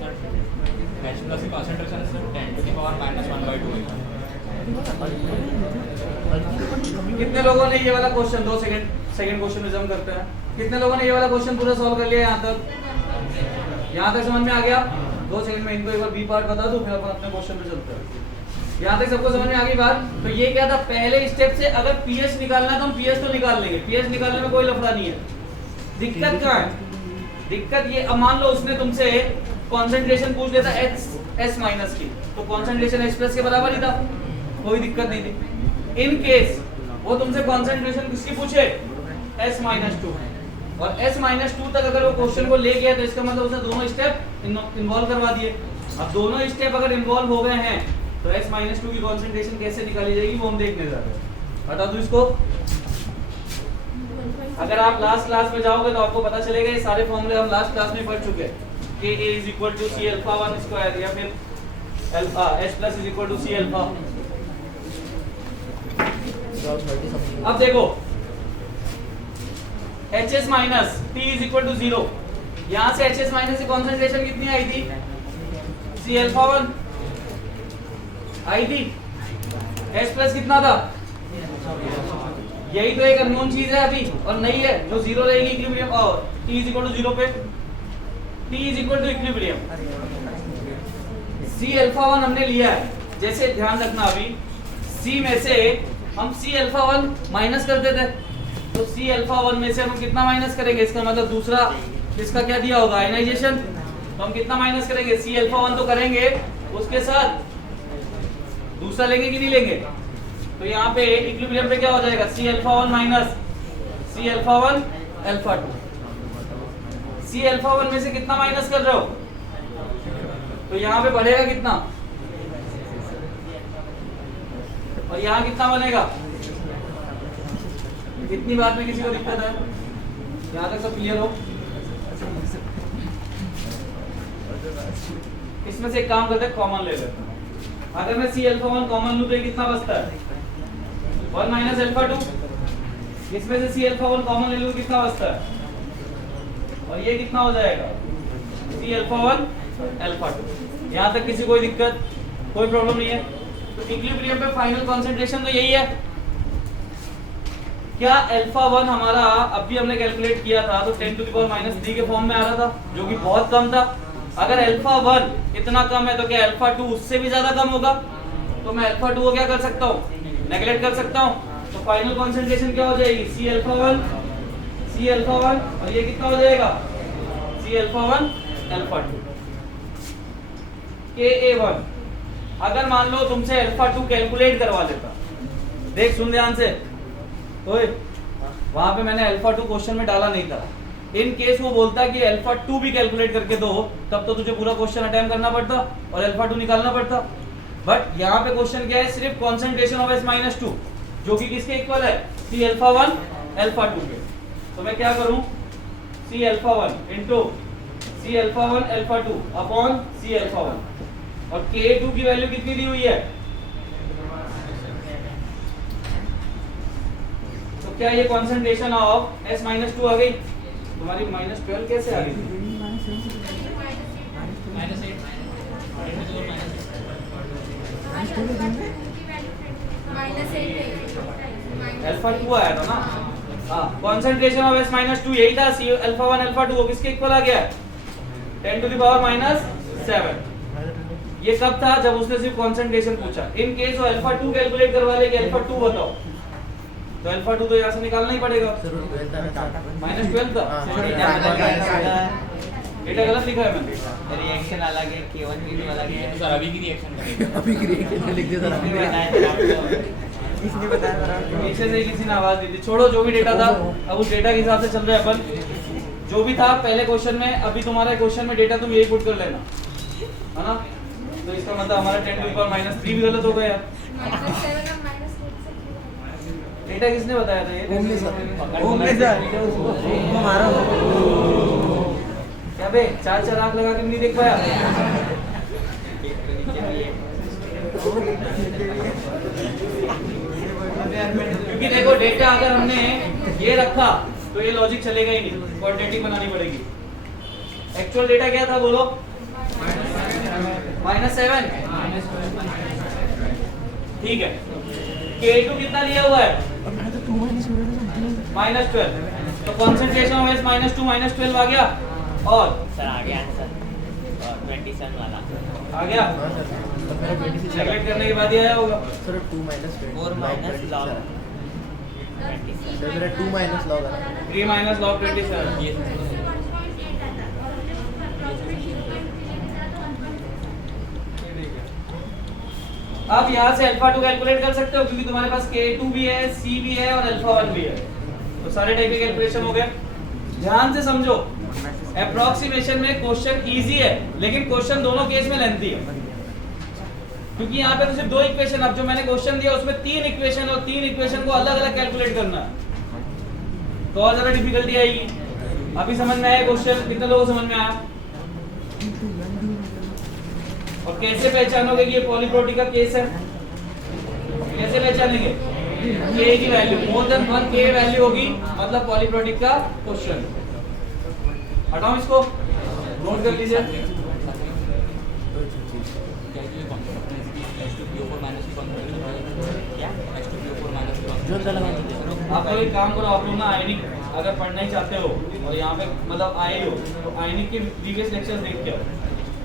सर H+ की concentration sir 10 to the power -1/2 है। कितने लोगों ने ये वाला क्वेश्चन, 2 सेकंड क्वेश्चन में जम करते हैं, कितने लोगों ने ये वाला क्वेश्चन पूरा सॉल्व कर लिया यहाँ तक? यहाँ तक समझ में आ गया? 2 सेकंड में इनको एक बार बी पार्ट बता दूं, फिर अपन अपने क्वेश्चन पे चलते हैं। यहाँ तक सबको समझ में आ गई बात? तो ये क्या था, पहले स्टेप से अगर पीएच निकालना है तो हम पीएच तो निकाल लेंगे, पीएच निकालने में कोई लफड़ा नहीं है। दिक्कत क्या है, दिक्कत ये, अब मान लो उसने तुमसे कंसंट्रेशन पूछ लेता एस माइनस की, तो कंसंट्रेशन एच प्लस के बराबर ही था, कोई दिक्कत नहीं थी। इन केस वो तुमसे कंसंट्रेशन किसकी पूछे, एस माइनस टू, और एस माइनस टू तक अगर वो क्वेश्चन को ले गया तो इसका मतलब उसने दोनों स्टेप इन्वॉल्व करवा दिए। अब दोनों स्टेप अगर इन्वॉल्व हो गए हैं तो एस माइनस टू की कंसंट्रेशन कैसे निकाली जाएगी वो हम देखने जा रहे हैं। बता दूं इसको, अगर आप लास्ट क्लास में जाओगे तो आपको पता चलेगा ये सारे फॉर्मूले हम लास्ट क्लास में पढ़ चुके हैं। K a is equal to C alpha 1 square या फिर alpha H plus is equal to C alpha. अब देखो H S minus T is equal to 0, यहाँ से एच एस माइनस की कॉन्सेंट्रेशन कितनी आई थी, सी अल्फा 1 आई थी, एच प्लस कितना था, यही तो एक अननोन चीज है अभी और नहीं है जो 0 रहेगी इक्विलिब्रियम, और t इज इक्वल टू 0 पे t is equal to equilibrium. c alpha 1 हमने लिया है, जैसे ध्यान रखना अभी c में से हम c अल्फा 1 माइनस करते थे, तो c अल्फा 1 में से हम कितना माइनस करेंगे, इसका मतलब दूसरा इसका क्या दिया होगा, आयनाइजेशन, तो हम कितना माइनस करेंगे, c अल्फा 1 तो करेंगे, उसके साथ दूसरा लेंगे कि नहीं लेंगे, तो यहाँ पे इक्विलिब्रियम पे क्या हो जाएगा, C alpha 1 minus C alpha 1 alpha 2। सी अल्फा 1 में से कितना माइनस कर रहे हो, तो यहाँ पे बढ़ेगा कितना, और यहाँ कितना बनेगा, इतनी बात में किसी को दिक्कत है, यहाँ तक सब क्लियर हो। इसमें से एक काम करते हैं, कॉमन ले लेते हैं। अगर मैं सी अल्फा 1 कॉमन लूं तो ये कितना बचता है, 1 माइनस अल्फा 2, इसमें से सी अल्फा 1 कॉमन ले लूं कितना बचता है, और ये कितना हो जाएगा, सी अल्फा 1 अल्फा 2। यहाँ तक किसी कोई दिक्कत, कोई प्रॉब्लम नहीं है। तो इक्विलिब्रियम पे फाइनल कंसंट्रेशन तो यही है। क्या अल्फा 1 हमारा अभी हमने कैलकुलेट किया था तो 10 टू द पावर माइनस 3 के फॉर्म में आ रहा था, जो कि बहुत कम था। अगर अल्फा 1 इतना कम है तो क्या अल्फा 2 उससे भी ज्यादा कम होगा, तो मैं अल्फा 2 को क्या कर सकता हूँ, नेगलेक्ट कर सकता हूँ। तो फाइनल कंसंट्रेशन क्या हो जाएगी, सी अल्फा 1 और ये कितना हो जाएगा, सी अल्फा 1 अल्फा 2 के ए 1। अगर मान लो तुमसे अल्फा 2 कैलकुलेट करवा लेता, देख सुन ध्यान से, ओए वहां पे मैंने अल्फा 2 क्वेश्चन में डाला नहीं था। इन केस वो बोलता कि अल्फा 2 भी कैलकुलेट करके दो, तब तो तुझे पूरा क्वेश्चन अटेम्प्ट करना पड़ता और अल्फा 2 निकालना पड़ता। बट यहाँ पे क्वेश्चन क्या है, सिर्फ कंसंट्रेशन ऑफ एस माइनस 2 जो कि किसके इक्वल है, सी अल्फा 1 अल्फा 2 के। तो मैं क्या करूं, C alpha 1 into C alpha 1 alpha 2 upon C alpha 1, और के 2 की वैल्यू कितनी दी हुई है, तो क्या ये कंसंट्रेशन ऑफ एस माइनस 2 आ गई। तुम्हारी -12 कैसे आ गई, अल्फा 2 आया था ना, हाँ। कंसंट्रेशन ऑफ एस माइनस 2 यही था, सी अल्फा 1 अल्फा 2 किसके इक्वल आ गया, 10 टू द पावर माइनस 7। ये कब था, जब उसने सिर्फ कंसंट्रेशन पूछा। इन केस वो अल्फा 2 कैलकुलेट करवा ले कि अल्फा 2 बताओ, तो अल्फा 2 तो यहाँ से निकालना ही पड़ेगा, -12 था। डेटा गलत लिखा है मैंने, रिएक्शन अलग है, K1 K2 अलग है। सर अभी की रिएक्शन करेंगे, अभी की रिएक्शन लिख दिया सर, इसने बताया पीछे से किसी ने आवाज दी थी। छोड़ो जो भी डेटा था, अब उस डेटा के हिसाब से चल रहे हैं अपन। जो भी था पहले क्वेश्चन में, अभी तुम्हारे क्वेश्चन में डेटा तुम यही पुट कर लेना, है ना। तो इसका मतलब हमारा 10 टू द पावर माइनस 3 भी गलत हो गया। डेटा किसने बताया था ये, ओमने सर हमारा क्या बे 4 आंख लगा के नहीं देख पाया। क्योंकि देखो डेटा अगर हमने ये रखा तो ये लॉजिक चलेगा ही नहीं, क्वाड्रेटिक बनानी पड़ेगी। एक्चुअल डेटा क्या था बोलो, -7, ठीक है। K2 कितना लिया हुआ है, -12, तो कंसंट्रेशन ऑफ एस -2 -12 आ गया, और सर आ गया आंसर 27 वाला आ गया। सर मेरा 26 नेगलेक्ट करने के बाद ये आया होगा। Sir 2 minus 4 minus log sir मेरा 2 माइनस लॉग है 3 माइनस लॉग 27। ये अब यहाँ से अल्फा 2 कैलकुलेट कर सकते हो क्योंकि तुम्हारे पास K2 भी है, C भी है और अल्फा 1 भी है, तो सारे टाइप के कैलकुलेशन हो गए। ध्यान से समझो, अप्रोक्सीमेशन में क्वेश्चन इजी है लेकिन क्वेश्चन दोनों केस में लेंथी है, क्योंकि यहाँ पे तो सिर्फ 2 इक्वेशन, अब जो मैंने क्वेश्चन दिया उसमें 3 इक्वेशन और 3 इक्वेशन को अलग अलग कैलकुलेट करना है, तो और ज्यादा डिफिकल्टी आएगी। अभी समझ में आया क्वेश्चन? कितने लोगों को समझ में आया? और कैसे पहचानोगे कि ये पॉलीप्रोटी का केस है? कैसे पहचानेंगे? K की value more than 1 K value होगी मतलब पॉलीप्रोटिक का क्वेश्चन। हटाओ इसको, नोट कर लीजिए। क्या ये कॉन्सेप्ट है इसकी H2PO4 माइनस की कॉन्सेप्ट क्या H2PO4 माइनस की जो लगा दीजिए आप लोग एक काम करो, आप लोग ना आयनिक अगर पढ़ना ही चाहते हो और यहाँ पे मतलब आए हो तो आयनिक के प्रीवियस लेक्चर्स देख के आओ,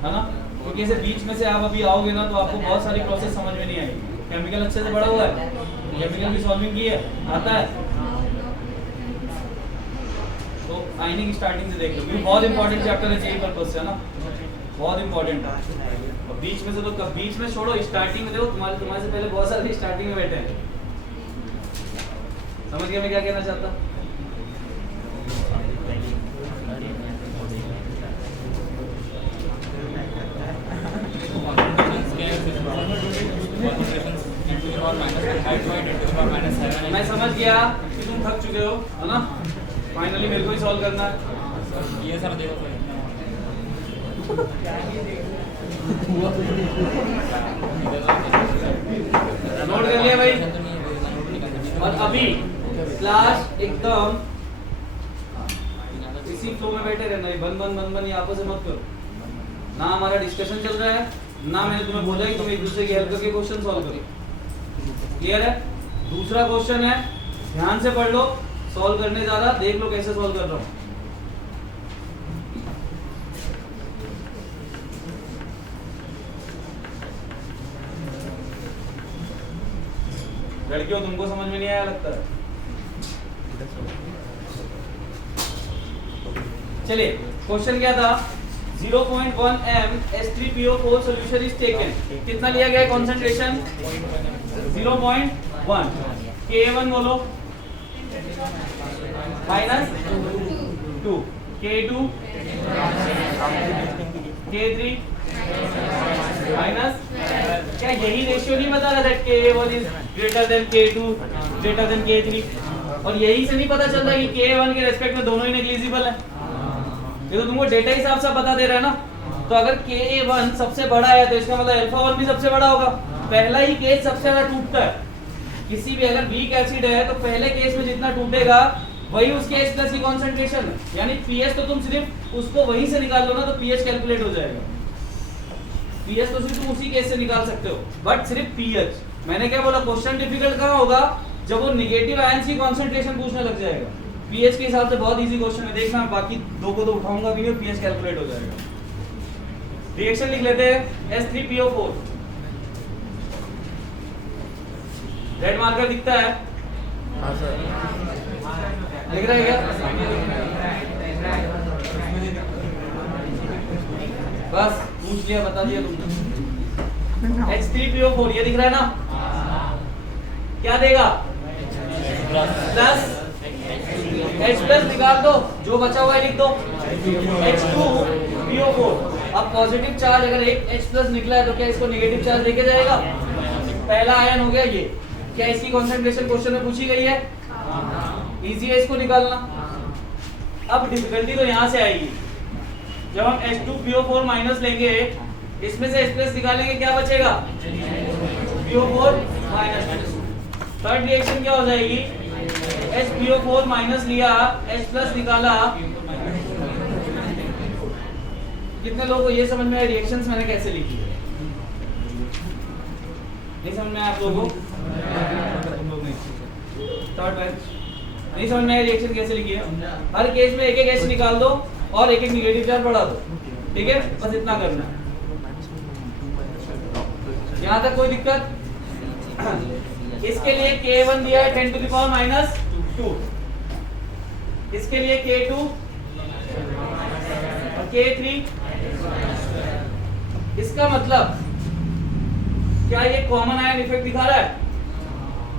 है ना, क्योंकि ऐसे बीच में से आप अभी आओगे ना तो आपको बहुत सारी प्रोसेस समझ में नहीं आएगी। केमिकल अच्छे से पढ़ा हुआ है, केमिकल की सॉल्विंग की है, आता है, तो आयनिक स्टार्टिंग से देख लो क्योंकि बहुत इंपॉर्टेंट चैप्टर है जेई पर्पस से, है ना, बहुत इंपॉर्टेंट है। और बीच में से तो बीच में छोड़ो, स्टार्टिंग में देखो, तुम्हारे से पहले बहुत सारे स्टार्टिंग में बैठे हैं। समझ गया मैं क्या कहना चाहता? मैं समझ गया कि तुम थक चुके हो, है ना, फाइनली मेरे को ही सॉल्व करना है। ये सर देखो नोट कर लिया भाई? और अभी क्लास एकदम इसी फ्लो में बैठे रहना, बन ये आपस में मत करो ना। हमारा डिस्कशन चल रहा है ना, मैंने तुम्हें बोला है कि तुम एक दूसरे की हेल्प करके क्वेश्चन सॉल्व करो। क्लियर है? दूसरा क्वेश्चन है, ध्यान से पढ़ लो, सॉल्व करने ज्यादा देख लो कैसे सॉल्व कर रहा हूँ। लड़कियों तुमको समझ में नहीं आया लगता है? चलिए क्वेश्चन क्या था? 0.1 m H3PO4 solution is taken. कितना लिया गया है कॉन्सेंट्रेशन? 0.1। K1 बोलो माइनस 2, K2 K3 माइनस, क्या यही रेशियो नहीं बता रहा था K1 is greater than K2 greater than K3? और यही से नहीं पता चलता कि K1 के रेस्पेक्ट में दोनों ही नेग्लिजिबल है? ये तो तुमको डेटा हिसाब से बता दे रहा है ना। तो अगर K1 सबसे बड़ा है तो इसका मतलब अल्फा 1 भी सबसे बड़ा होगा। पहला ही केस सबसे ज्यादा टूटता है। किसी भी अगर वीक एसिड है तो पहले केस में जितना टूटेगा वही उसके H प्लस की कॉन्सेंट्रेशन है, यानी पीएच तो तुम सिर्फ उसको वहीं से निकाल लो ना तो पीएच कैलकुलेट हो जाएगा। पीएच तो सिर्फ तुम उसी केस से निकाल सकते हो, बट सिर्फ पीएच। मैंने क्या बोला, क्वेश्चन डिफिकल्ट कहाँ होगा? जब वो नेगेटिव आयंस की कॉन्सेंट्रेशन पूछने लग जाएगा। पीएच के हिसाब से बहुत इजी क्वेश्चन है, देखना बाकी दो को तो उठाऊंगा भी नहीं, पीएच कैलकुलेट हो जाएगा। रिएक्शन लिख लेते हैं, H3PO4। रेड मार्कर दिखता है? हाँ सर। दिख रहा है क्या? बस पूछ लिया, बता दिया तुमने। H3PO4 ये दिख रहा है ना? क्या देगा? प्लस H प्लस निकाल दो, जो बचा हुआ है लिख दो, H2PO4। अब पॉजिटिव चार्ज अगर एक H प्लस निकला है तो क्या इसको नेगेटिव चार्ज लेके जाएगा? पहला आयन हो गया ये। क्या इसकी कॉन्सेंट्रेशन क्वेश्चन में पूछी गई है? इजी है इसको निकालना। अब डिफिकल्टी तो यहाँ से आएगी, जब हम H2PO4 माइनस लेंगे, इसमें से H प्लस निकालेंगे, क्या बचेगा? PO4 minus. थर्ड रिएक्शन क्या हो जाएगी? HPO4 माइनस लिया, H प्लस निकाला। कितने लोगों को ये समझ में आया रिएक्शंस मैंने कैसे लिखी है? नहीं समझ में आया आप लोगों को? थर्ड बेंच नहीं समझ में आया रिएक्शन कैसे लिखी है? हर केस में एक एक H निकाल दो और एक एक नेगेटिव चार्ज बढ़ा दो, ठीक है? बस इतना करना है। यहाँ तक कोई दिक्कत? इसके लिए K1 दिया है 10 to the power minus 2, इसके लिए K2 और K3। इसका मतलब क्या ये कॉमन आयन इफेक्ट दिखा रहा है?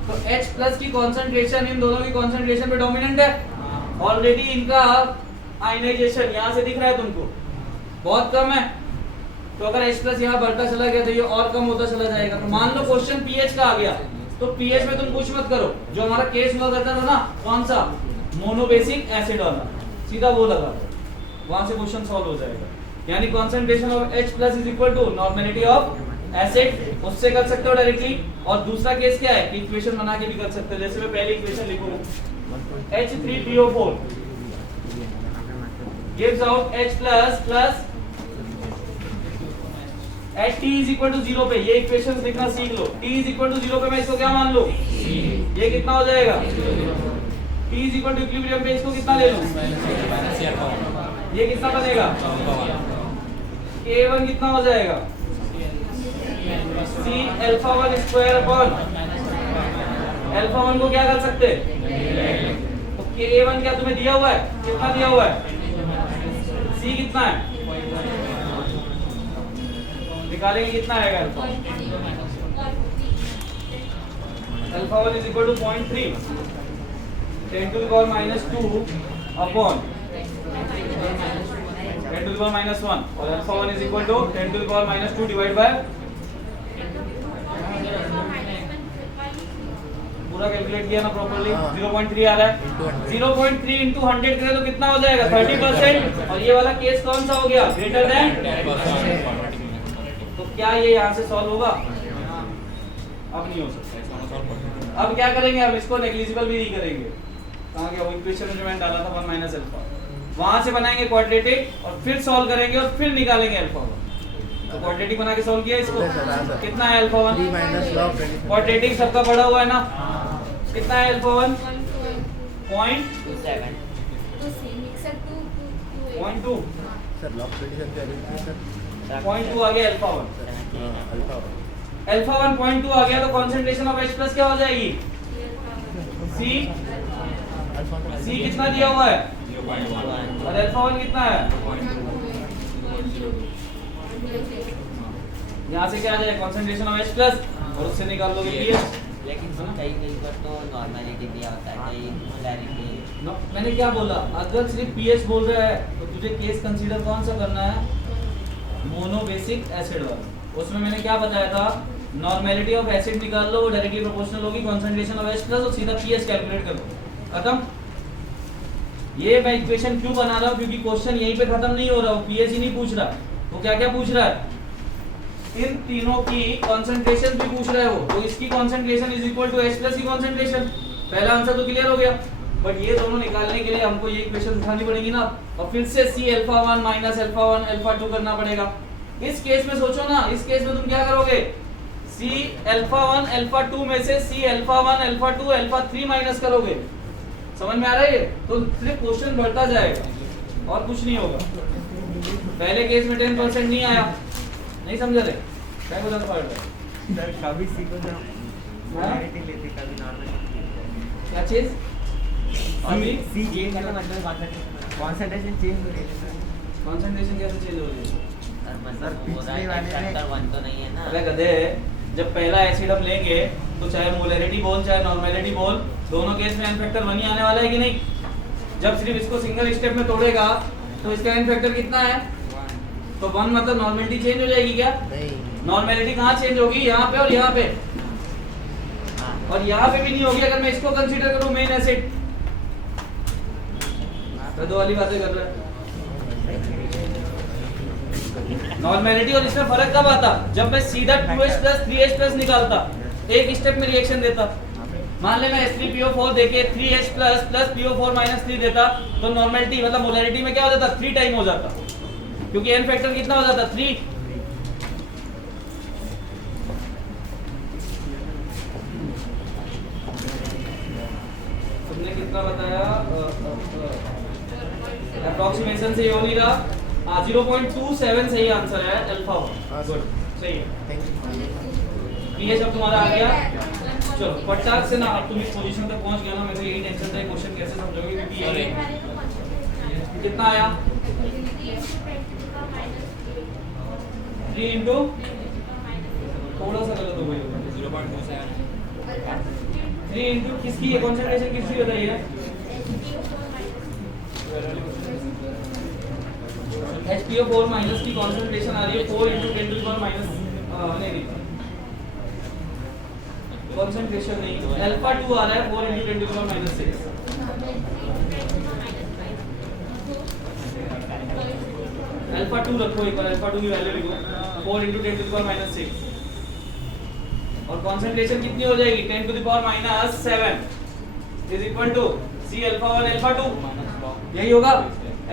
तो H प्लस की कंसंट्रेशन इन दोनों की कंसंट्रेशन पे डोमिनेंट है। ऑलरेडी इनका आयनाइजेशन यहाँ से दिख रहा है तुमको, बहुत कम है। तो अगर H प्लस यहाँ बढ़ता चला गया तो ये और कम होता चला जाएगा। तो मान लो क्वेश्चन पीएच का आ गया, तो पीएच में तुम कुछ मत करो, जो हमारा केस हुआ करता था ना, कौन सा, मोनोबेसिक एसिड वाला, सीधा वो लगा दो, वहां से क्वेश्चन सॉल्व हो जाएगा। यानी concentration of H plus is equal to normality of acid, उससे कर सकते हो डायरेक्टली। और दूसरा केस क्या है कि इक्वेशन बना के भी कर सकते हो। जैसे मैं पहले इक्वेशन लिखूंगा, H3PO4 gives out H plus at t is equal to 0 पे, ये इक्वेशंस लिखना सीख लो। t is equal to 0 पे मैं इसको क्या मान लूं, ये कितना हो जाएगा, t is equal to equilibrium पे इसको कितना ले लूं, ये कितना बनेगा, K1 कितना हो जाएगा, C alpha 1 square upon alpha 1 को क्या कर सकते हैं, तो K1 क्या तुम्हें दिया हुआ है, कितना दिया हुआ है, C कितना है, निकालेंगे कितना आएगा alpha, alpha 1 is equal to 0.3 10 to the power minus 2 upon 10 to the power minus 1, और alpha 1 is equal to 10 to the power minus 2 divide by, पूरा कैलकुलेट किया ना प्रॉपर्ली, 0.3 आ रहा है, 0.3 into 100 करें तो कितना हो जाएगा 30%, और ये वाला केस कौन सा हो गया, ग्रेटर देन। तो क्या ये यहाँ से सॉल्व होगा, अब नहीं हो सकता। अब क्या करेंगे, अब इसको नेग्लिजिबल भी नहीं करेंगे। कहाँ गया वो इक्वेशन में जो मैंने डाला था 1 माइनस अल्फा, वहां से बनाएंगे क्वाड्रेटिक और फिर सॉल्व करेंगे और फिर निकालेंगे अल्फा 1। तो क्वाड्रेटिक बना के सॉल्व किया इसको, कितना है अल्फा 1, 3 minus log 24। क्वाड्रेटिक सबका पड़ा हुआ है ना, कितना है अल्फा 1, 0.27 0.2 सर log 27 क्या लिखते हैं सर? 0.2 आ गया अल्फा 1, अल्फा अल्फा 1.2 आ गया तो कंसंट्रेशन ऑफ H प्लस क्या हो जाएगी, C कितना दिया हुआ है, 0.1 और अल्फा 1 कितना है, यहाँ से क्या आ जाएगा कंसंट्रेशन ऑफ H प्लस, और उससे निकाल लोगे pH। लेकिन कई कई पर तो नॉर्मलिटी दिया होता है, कई पोलैरिटी। मैंने क्या बोला, अगर सिर्फ pH बोल रहा है तो तुझे केस कंसीडर कौन सा करना है, मोनोबेसिक एसिड वाला। उसमें मैंने क्या बताया था, नॉर्मेलिटी ऑफ एसिड निकाल लो, वो डायरेक्टली प्रोपोर्शनल होगी कंसंट्रेशन ऑफ H प्लस, और सीधा pH कैलकुलेट कर लो, खत्म। ये मैं इक्वेशन क्यों बना रहा हूँ, क्योंकि क्वेश्चन यहीं पे खत्म नहीं हो रहा, वो pH ही नहीं पूछ रहा, वो क्या क्या पूछ रहा है, इन तीनों की कंसंट्रेशन भी पूछ रहा है वो। तो इसकी concentration is equal to H plus की कंसंट्रेशन, पहला आंसर तो क्लियर हो गया। बट ये दोनों निकालने के लिए हमको ये इक्वेशन उठानी पड़ेगी ना, और फिर से C alpha 1 minus alpha 1 alpha 2 करना पड़ेगा। इस केस में सोचो ना, इस केस में तुम क्या करोगे, C अल्फा 1 अल्फा 2 में से C alpha 1 alpha 2 alpha 3 minus करोगे, समझ में आ रहा है ये, तो सिर्फ क्वेश्चन बढ़ता जाएगा और कुछ नहीं होगा। पहले केस में 10% नहीं आया, नहीं समझ रहे, क्या बोला पड़ रहा सर कभी सी को जो पोलैरिटी लेते, कभी नॉर्मल, क्या चीज, अभी सी चेंज का मतलब कंसंट्रेशन चेंज हो रही है सर। कंसंट्रेशन कैसे चेंज हो रही है, सर मतलब पिछले वाले में फैक्टर 1 तो नहीं है ना। अरे गधे, जब पहला एसिड हम लेंगे तो चाहे मोलैरिटी बोल चाहे नॉर्मेलिटी बोल, दोनों केस में एन फैक्टर 1 ही आने वाला है कि नहीं। जब सिर्फ इसको सिंगल स्टेप में तोड़ेगा तो इसका एन फैक्टर कितना है, तो 1 मतलब नॉर्मेलिटी चेंज हो जाएगी क्या, नहीं, नॉर्मेलिटी कहाँ चेंज होगी, यहाँ पे और यहाँ पे, और यहाँ पे भी नहीं होगी अगर मैं इसको कंसीडर करूँ मेन एसिड। तो दो वाली बातें कर रहा है। नॉर्मेलिटी और इसमें फर्क कब आता, जब मैं सीधा 2H प्लस 3H प्लस निकालता, एक स्टेप में रिएक्शन देता। मान ले मैं H3PO4 देके 3H plus plus PO4 minus 3 देता, तो नॉर्मेलिटी मतलब मोलैरिटी में क्या हो जाता, 3 टाइम हो जाता, क्योंकि एन फैक्टर कितना हो जाता, 3। तुमने कितना बताया, अप्रोक्सीमेशन से ये हो नहीं रहा, 0.27 सही आंसर है अल्फा 1, गुड, सही है। Thank you. पीएच अब तुम्हारा आ गया। चलो फटाक से ना, अब तुम इस पोजीशन तक पहुंच गया ना, मेरे को यही टेंशन था क्वेश्चन कैसे समझोगे, क्योंकि ये कितना आया 3 इंटू थोड़ा सा गलत हो गया 0.2 से 3 इंटू किसकी है कंसंट्रेशन किसकी बताइए HPO4 माइनस की कंसंट्रेशन आ रही है 4 into 10 to the power minus नहीं कंसंट्रेशन नहीं अल्फा 2 आ रहा है 4 into 10 to the power minus 6 alpha 2 रखो एक बार, अल्फा 2 की वैल्यू लिखो 4 into 10 to the power minus 6 और कंसंट्रेशन कितनी हो जाएगी 10 to the power minus 7 is equal to C alpha 1 alpha 2 यही होगा।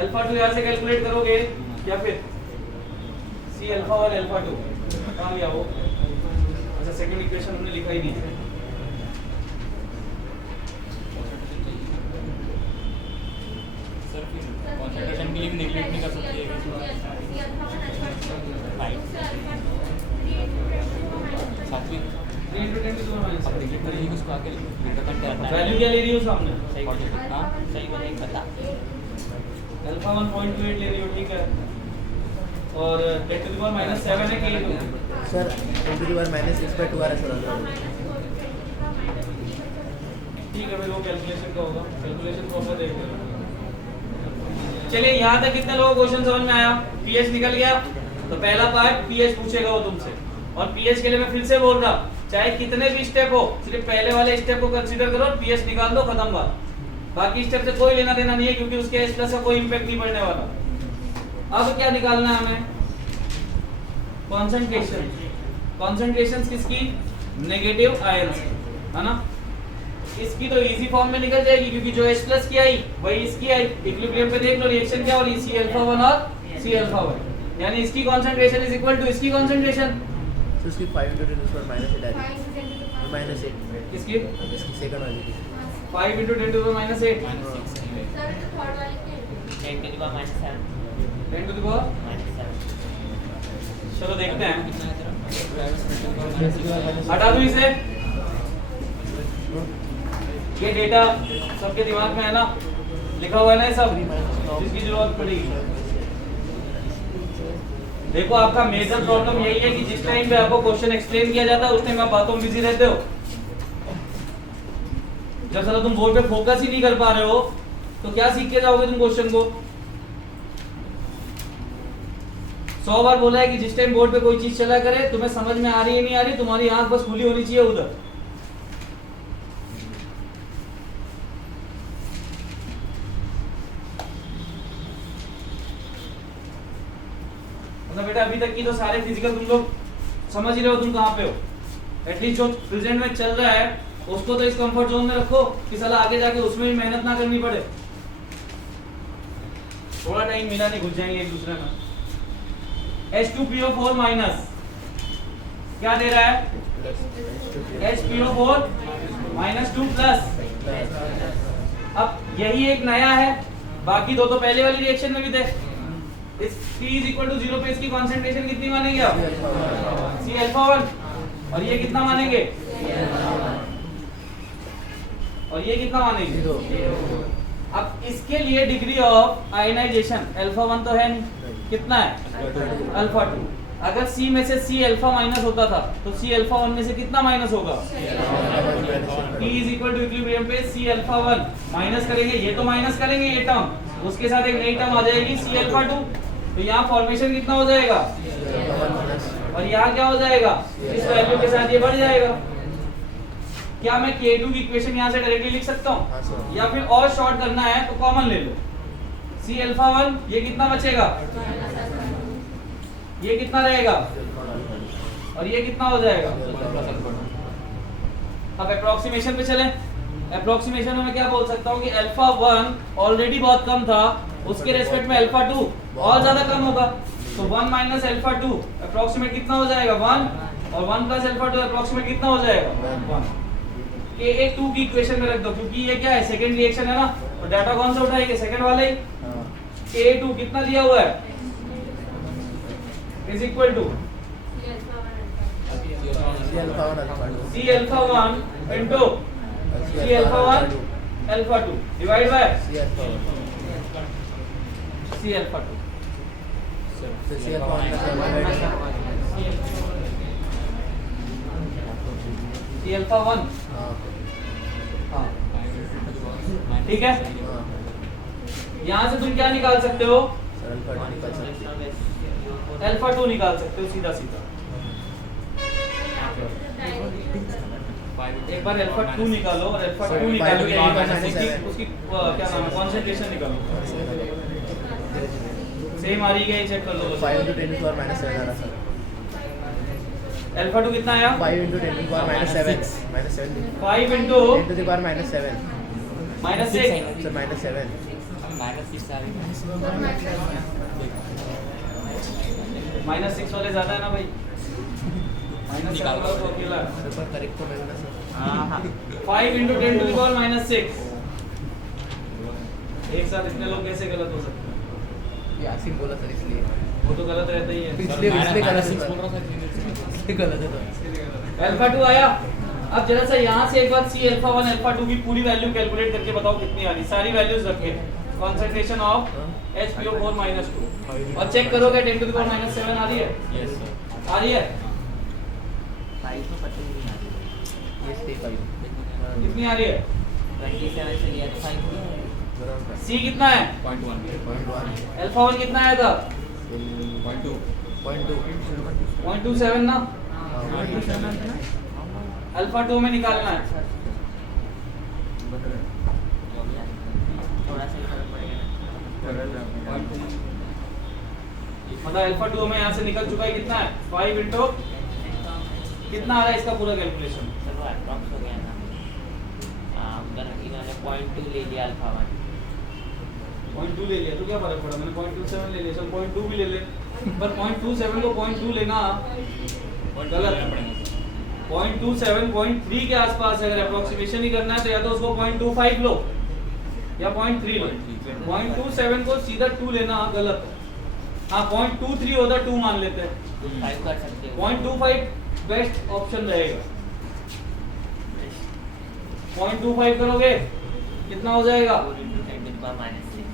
अल्फा 2 यहां से कैलकुलेट करोगे या फिर C अल्फा 1 अल्फा 2 कहां गया वो, अच्छा सेकंड इक्वेशन हमने लिखा ही नहीं है। सर कंसंट्रेशन के लिए भी नेगलेक्ट नहीं कर सकती है Satvik 3 into 10 to the power minus अब नेगलेक्ट करेगी उसको आके वैल्यू क्या ले रही हो सामने हाँ सही बताइए पता अल्फा 1.28 ले रही हो ठीक है और 10 टू द पावर माइनस 7 है के sir 10 to the power minus 6/2 आ रहा है सर आंसर। ठीक है भाई वो कैलकुलेशन का होगा, कैलकुलेशन को अपन देख लेंगे। चलिए यहाँ तक कितने लोगों को क्वेश्चन समझ में आया, पीएच निकल गया। तो पहला पार्ट पीएच पूछेगा वो तुमसे, और पीएच के लिए मैं फिर से बोल रहा चाहे कितने भी स्टेप हो सिर्फ पहले वाले स्टेप को कंसीडर करो और पीएच निकाल दो, खत्म बात। बाकी स्टेप से कोई लेना देना नहीं है क्योंकि उसके एस प्लस का कोई इंपैक्ट नहीं पड़ने वाला। अब क्या निकालना है हमें, कंसंट्रेशन। कंसंट्रेशन किसकी, नेगेटिव आयंस है ना। इसकी तो इजी फॉर्म में निकल जाएगी क्योंकि जो H प्लस की आई वही इसकी आई। इक्विलिब्रियम पे देख लो रिएक्शन क्या हो रही है, C अल्फा 1 और C अल्फा 1, यानी इसकी कंसंट्रेशन इज इक्वल टू इसकी कंसंट्रेशन। सो उसकी 5 into 10 to the power minus 8 आ रही है minus 8 किसकी इसकी सेकंड वाली की 5 into 10 to the minus 8 10 to the power minus 7 10 to the power। चलो देखते हैं, हटा दो इसे। ये डेटा सबके दिमाग में है ना, लिखा हुआ है ना ये सब, जिसकी जरूरत पड़ेगी। देखो आपका मेजर प्रॉब्लम यही है कि जिस टाइम पे आपको क्वेश्चन एक्सप्लेन किया जाता है उस टाइम आप बातों में बिजी रहते हो। जब साला तुम बोर्ड पे फोकस ही नहीं कर पा रहे हो तो क्या सीख के जाओगे तुम क्वेश्चन को। 100 बार बोला है कि जिस टाइम बोर्ड पे कोई चीज चला करे तुम्हें समझ में आ रही है नहीं आ रही, तुम्हारी आंख बस खुली होनी चाहिए उधर। मतलब बेटा अभी तक की तो सारे फिजिकल तुम लोग समझ ही रहे हो तुम कहां पे हो। एटलीस्ट जो प्रेजेंट में चल रहा है उसको तो इस कंफर्ट जोन में रखो कि साला आगे जाके उसमें भी मेहनत ना करनी पड़े। थोड़ा टाइम मिला नहीं, घुस जाएंगे एक दूसरे में। H2PO4 माइनस क्या दे रहा है, HPO4 माइनस 2 प्लस। अब यही एक नया है, बाकी दो तो पहले वाली रिएक्शन में भी थे। इस T इज इक्वल टू 0 पे इसकी कंसंट्रेशन कितनी मानेंगे आप, C अल्फा 1, और ये कितना मानेंगे, और ये कितना मानेंगे। अब इसके लिए डिग्री ऑफ आयनाइजेशन अल्फा 1 तो है नहीं, कितना है अल्फा 2। अगर C में से C अल्फा माइनस होता था तो C अल्फा 1 में से कितना माइनस होगा, T is equal to equilibrium पे C अल्फा 1 माइनस करेंगे, ये तो माइनस करेंगे ये टर्म, उसके साथ एक नई टर्म आ जाएगी C अल्फा 2, तो यहाँ फॉर्मेशन कितना हो जाएगा, और यहाँ क्या हो जाएगा, इस वैल्यू के साथ ये बढ़ जाएगा। क्या मैं K2 की इक्वेशन यहाँ से डायरेक्टली लिख सकता हूँ, या फिर और शॉर्ट करना है तो कॉमन ले लो। C अल्फा 1 ये कितना बचेगा, ये कितना रहेगा, और ये कितना हो जाएगा। अब अप्रोक्सीमेशन पे चलें। अप्रोक्सीमेशन में मैं क्या बोल सकता हूँ कि अल्फा 1 ऑलरेडी बहुत कम था, उसके रेस्पेक्ट में अल्फा 2 और ज्यादा कम होगा, तो 1 माइनस अल्फा 2 अप्रोक्सीमेट कितना हो जाएगा 1, और 1 प्लस अल्फा 2 अप्रोक्सीमेट कितना हो जाएगा 1। K2 की इक्वेशन में रख दो क्योंकि ये क्या है सेकंड रिएक्शन है ना, तो डाटा कौन सा उठाएंगे, सेकंड वाला ही। K2 कितना दिया हुआ है, is equal to C alpha 1 alpha 2. C alpha 1 into C alpha 1 alpha 2 divide by C alpha 1. C alpha 2. So C alpha 1 plus alpha 2. C alpha 1 हाँ हाँ ठीक है। हाँ यहाँ से तुम क्या निकाल सकते हो? सर अल्फा 2 निकाल सकते हैं. अल्फा 2 निकाल सकते हो सीधा सीधा। एक बार अल्फा 2 निकालो और अल्फा 2 निकालोगे उसकी क्या नाम है कंसंट्रेशन निकालो। सेम आ रही है, चेक कर लो। 5 into 10 to the power minus 7 आ रहा सर. अल्फा 2 कितना आया? 5 into 10 to the power minus 7. Minus 7. 5 into 10 to the power minus 7. minus 6 Sir minus 7. -6 आ रही minus 6 वाले ज्यादा है ना भाई? minus 7 वाला तो अकेला है। सर पर करेक्ट तो नहीं ना sir. 5 into 10 to the power minus 6 एक साथ इतने लोग कैसे गलत हो सकते हैं? ये आसिम बोला सर इसलिए. वो तो गलत रहता ही है। इसलिए गलत है. बोल रहा था। इसलिए गलत है तो. अल्फा 2 आया। अब जरा सा यहाँ से एक बार C अल्फा 1 अल्फा 2 की पूरी वैल्यू कैलकुलेट करके बताओ कितनी आ रही। सारी वैल्यूज रखे कंसंट्रेशन ऑफ HPO4 -2 और चेक करोगे 10 to the power minus 7 आ रही है? Yes sir. आ रही है? 5 तो पता नहीं आ रही. ये stay 5. कितनी आ रही है? 27 से लिया तो 5 नहीं है. C कितना है? 0.1 0.1. अल्फा 1 कितना आया था? 0.2 0.2. 0.27 ना? हाँ. अल्फा 2 में निकालना है। थोड़ा सा फर्क पड़ेगा. मतलब अल्फा 2 में यहाँ से निकल चुका है कितना है? 5 into कितना आ रहा है इसका पूरा कैलकुलेशन? चलो अप्रॉक्स हो गया ना. इन्होंने 0.2 ले लिया अल्फा 1. 0.2 ले लिया तो क्या फर्क पड़ा? मैंने 0.27 ले लिया, चल 0.2 भी ले ले। पर 0.27 को 0.2 लेना गलत। 0.27 0.3 के आसपास अगर अप्रोक्सीमेशन ही करना है तो या तो उसको 0.25 लो या 0.3 लो। 0.27 को सीधा 2 लेना गलत है। हाँ 0.23 होता 2 मान लेते हैं। 5 कर सकते हो. 0.25 बेस्ट ऑप्शन रहेगा। 0.25 करोगे कितना हो जाएगा? 4 into 10 to the power minus 6.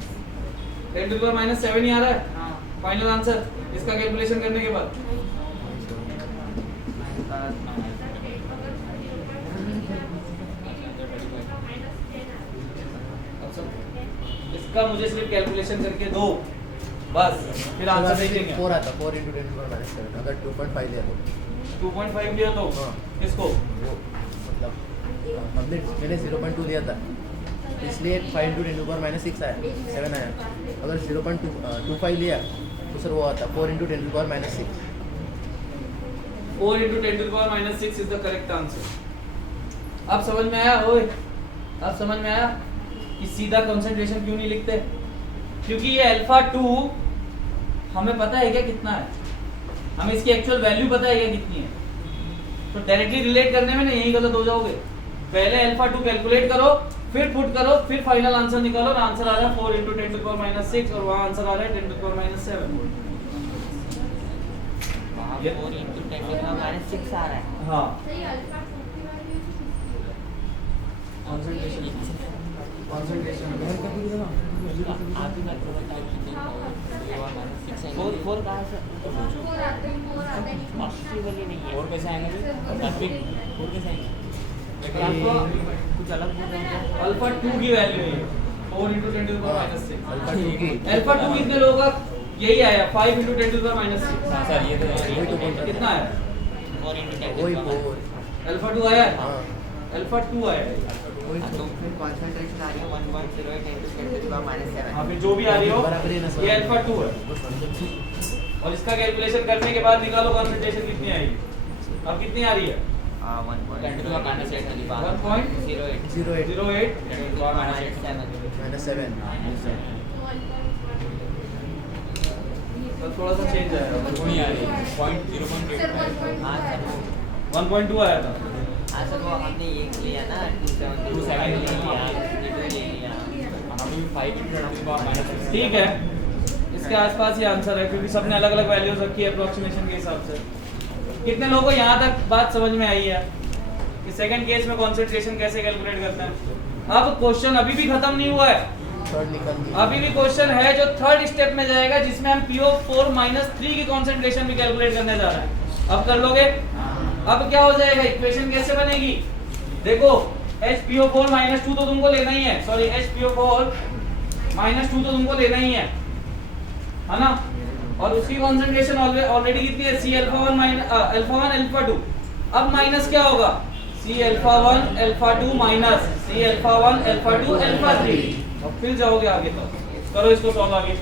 10 to the power minus 7 ही आ रहा है हाँ. फाइनल आंसर इसका कैलकुलेशन करने के बाद। इसका मुझे सिर्फ कैलकुलेशन करके दो बस, फिर आंसर देखेंगे। 4 आता. 4 into 10 to the power minus 7. अगर 2.5 लिया तो. 2.5 लिया तो हाँ. किसको? वो मतलब मैंने 0.2 लिया था इसलिए 5 into 10 to the power minus 6 आया. 7 आया. अगर 0.25 लिया तो सर वो आता 4 into 10 to the power minus 6. 4 into 10 to the power minus 6 is the correct answer। अब समझ में आया? ओए अब समझ में आया कि सीधा कंसंट्रेशन क्यों नहीं लिखते? क्योंकि ये अल्फा 2 हमें पता है क्या कितना है, हमें इसकी एक्चुअल वैल्यू पता है क्या कितनी है, तो डायरेक्टली रिलेट करने में ना यही गलत हो जाओगे। पहले अल्फा 2 कैलकुलेट करो, फिर पुट करो, फिर फाइनल आंसर निकालो और आंसर आ रहा है 4 into 10 to the power minus 6 और वहाँ आंसर आ रहा है 10 to the power minus 7। वहाँ ये- 4 into 10 to the power minus 6 आ रहा है. हाँ कंसंट्रेशन आप ही मत बताओ कितने 4 कहाँ से? पॉसिबल ही नहीं है. और कैसे आएंगे? 4 कैसे आएंगे? अल्फा कुछ अलग बोल रहे हैं. अल्फा 2 की वैल्यू है 4 into 10 to the power minus 6। Alpha 2 की अल्फा 2 कितने लोगों का? यही आया 5 into 10 to the power minus 6। हाँ सर ये तो वही तो बोल रहा कितना है? 4 into 10 to वही the power. 4. अल्फा 2 आया है? हाँ अल्फा 2 आया है। वही हाँ, तो फिर concentration आ रही है 1.08 into 10 to the power minus 7. हाँ फिर जो भी आ रही हो बराबर ही ना सर. ये अल्फा 2 है और इसका कैलकुलेशन करने के बाद निकालो कंसंट्रेशन कितनी आएगी। अब कितनी आ रही है? 10 to the power minus 8 to the power 1.08 08 08 10 to the power minus 7. minus 7. तो थोड़ा सा चेंज आया वो नहीं आ रही है 0.85। हाँ सर वो 1.2 आया था। हाँ सर वो हमने ये लिया ना 2.7 ले लिया 2 ले लिया. हमें भी 5 into 10 to the power minus 6। ठीक है इसके आसपास ये आंसर है क्योंकि सबने अलग अलग वैल्यूज रखी है अप्रोक्सीमेशन के हिसाब से। कितने लोगों को यहाँ तक बात समझ में आई है कि सेकंड केस में कंसंट्रेशन कैसे कैलकुलेट करते हैं? अब क्वेश्चन अभी भी खत्म नहीं हुआ है, थर्ड निकल गया। अभी भी क्वेश्चन है जो थर्ड स्टेप में जाएगा, जिसमें हम PO4-3 की कंसंट्रेशन भी कैलकुलेट करने जा रहे हैं। अब कर लोगे? अब क्या हो जाएगा, इक्वेशन कैसे बनेगी? देखो HPO4-2 तो तुमको लेना ही है, सॉरी HPO4-2 तो तुमको लेना ही है ना? और उसकी कंसंट्रेशन ऑलरेडी कितनी है? C-alpha1 alpha2। अब माइनस क्या होगा? C-alpha1 alpha2 minus C-alpha1 alpha2 alpha3। अब फिर जाओगे आगे, तो करो इसको सॉल्व आगे।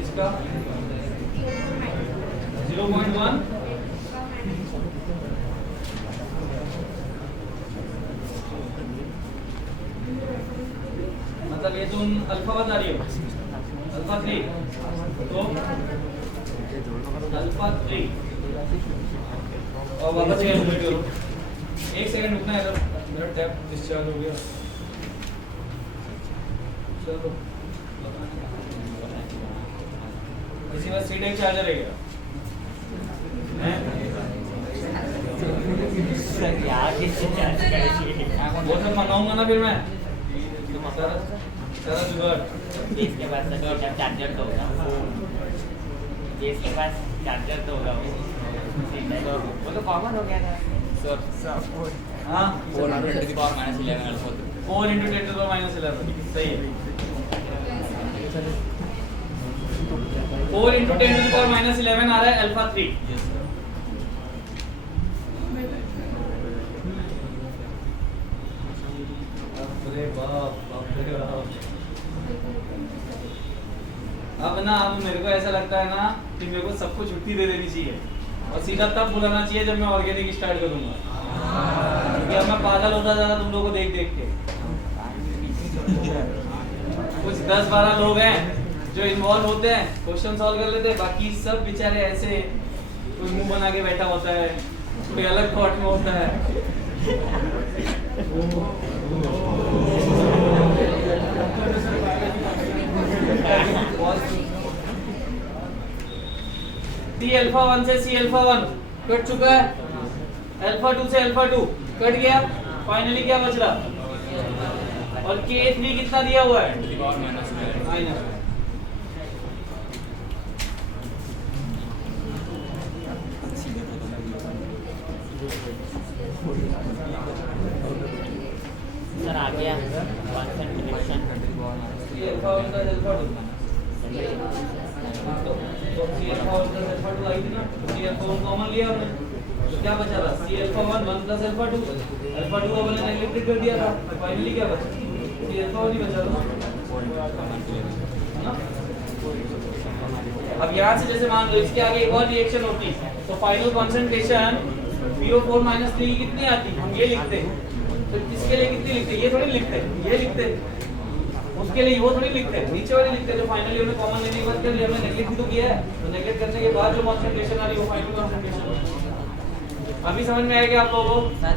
इसका 0.1 मतलब ये तुम अल्फा बता रही हो, अल्फा 3 तो अल्फा 3 और वापस कैलकुलेट करो। 1 सेकंड रुकना है, मेरा टैप डिस्चार्ज हो गया। चलो इसी बार सीट एक चार्जर है क्या? वो सब मंगाऊंगा ना फिर मैं सारा जुगाड़। इसके पास चार्जर तो होगा, इसके पास चार्जर तो होगा, वो तो कॉमन हो गया था सर हाँ 4 into 10 to the power minus 11 also 4 into 10 to the minus 11 सही है। 4 into 10 to the power minus 11 आ रहा है अल्फा 3। yes sir अरे बाप बाप रे बाप। अब ना अब मेरे को ऐसा लगता है ना कि मेरे को सबको छुट्टी दे देनी चाहिए और सीधा तब बुलाना चाहिए जब मैं ऑर्गेनिक स्टार्ट करूंगा, क्योंकि अब मैं पागल होता जा रहा तुम लोगों को देख देख के। कुछ 10-12 लोग हैं जो इन्वॉल्व होते हैं, क्वेश्चन सॉल्व कर लेते हैं, बाकी सब बेचारे ऐसे कोई मुंह बना के बैठा होता है, कोई अलग थॉट में होता है। C-alpha1 से C-alpha1 कट चुका है, alpha2 से alpha2 कट गया, फाइनली क्या बच रहा? और K3 कितना दिया हुआ है? to the power minus 11 minus. Sir आ गया कंसंट्रेशन C-alpha1 का alpha2 तो C-alpha1 का alpha2 आई थी ना, C-alpha1 कॉमन लिया हमने, तो क्या बचा था? C-alpha1 1 plus alpha2, alpha2 को हमने नेगलेक्टेड कर दिया था, फाइनली क्या बचा? C-alpha1 ही बचा था, है ना? अब यहाँ से जैसे मान लो इसके आगे एक और रिएक्शन होती तो फाइनल कंसंट्रेशन PO4-3 कितनी आती? हम ये लिखते हैं, तो इसके लिए कितनी लिखते? ये थोड़ी लिखते, ये लिखते, उसके लिए वो थोड़ी लिखते, नीचे वाले लिखते। जो फाइनली हमने कॉमन लेने के बाद कर लिया, हमने नेगलेक्ट भी तो किया है, तो नेगलेक्ट करने के बाद जो कंसंट्रेशन आ रही है वो फाइनल कंसंट्रेशन। अभी समझ में आएगा आप लोगों को? सर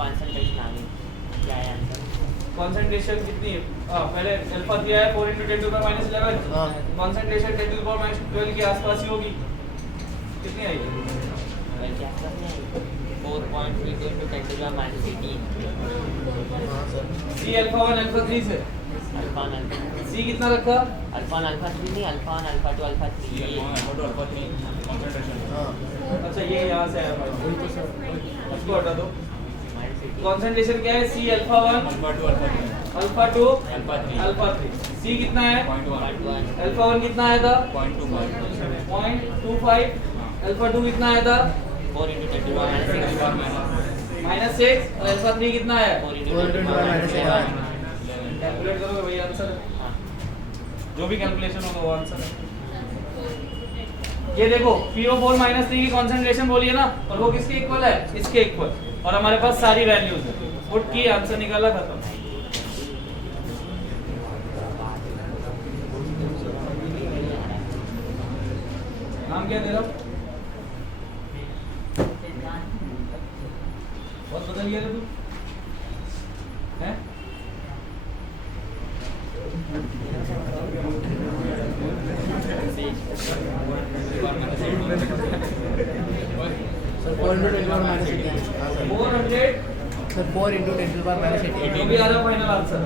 कंसंट्रेशन आ गई, क्या है आंसर? कंसंट्रेशन कितनी है? पहले अल्फा दिया है 4 into 10 to the minus 11, हाँ। Concentration 10 to the power minus 12 के आसपास ही होगी। कितनी आई? क्या आसपास में 4.32 into 10 to the minus 18 हाँ सर। C-alpha1 alpha3 से अल्फा 1 अल्फा C कितना रखा? अल्फा 1 अल्फा 3 नहीं, alpha 1 alpha 2 alpha 3 alpha 2 alpha 3 concentration हाँ अच्छा ये यहाँ से आया भाई, वही तो सर। उसको हटा दो। minus 18 कंसंट्रेशन क्या है? C-alpha1 alpha 2 alpha 3 alpha2 alpha 3 alpha3। C कितना है? 0.1 alpha1 कितना आया था? 0.25 0.25। alpha2 कितना आया था? 4 into 10 to the minus 6 -6। और alpha3 कितना है? 4 4 into 10 minus 11 कैलकुलेट करोगे भैया आंसर है। जो भी कैलकुलेशन होगा वो आंसर है। ये देखो PO4-3 की कंसंट्रेशन बोलिए ना, और वो किसके इक्वल है? इसके इक्वल, और हमारे पास सारी वैल्यूज है, पुट की आंसर निकाला, खत्म। नाम क्या दे रहा हूँ? Sir 4 into 10 to the power minus 80. हाँ sir 400 sir 4 into 10 to the power minus 80. जो भी आ रहा फाइनल आंसर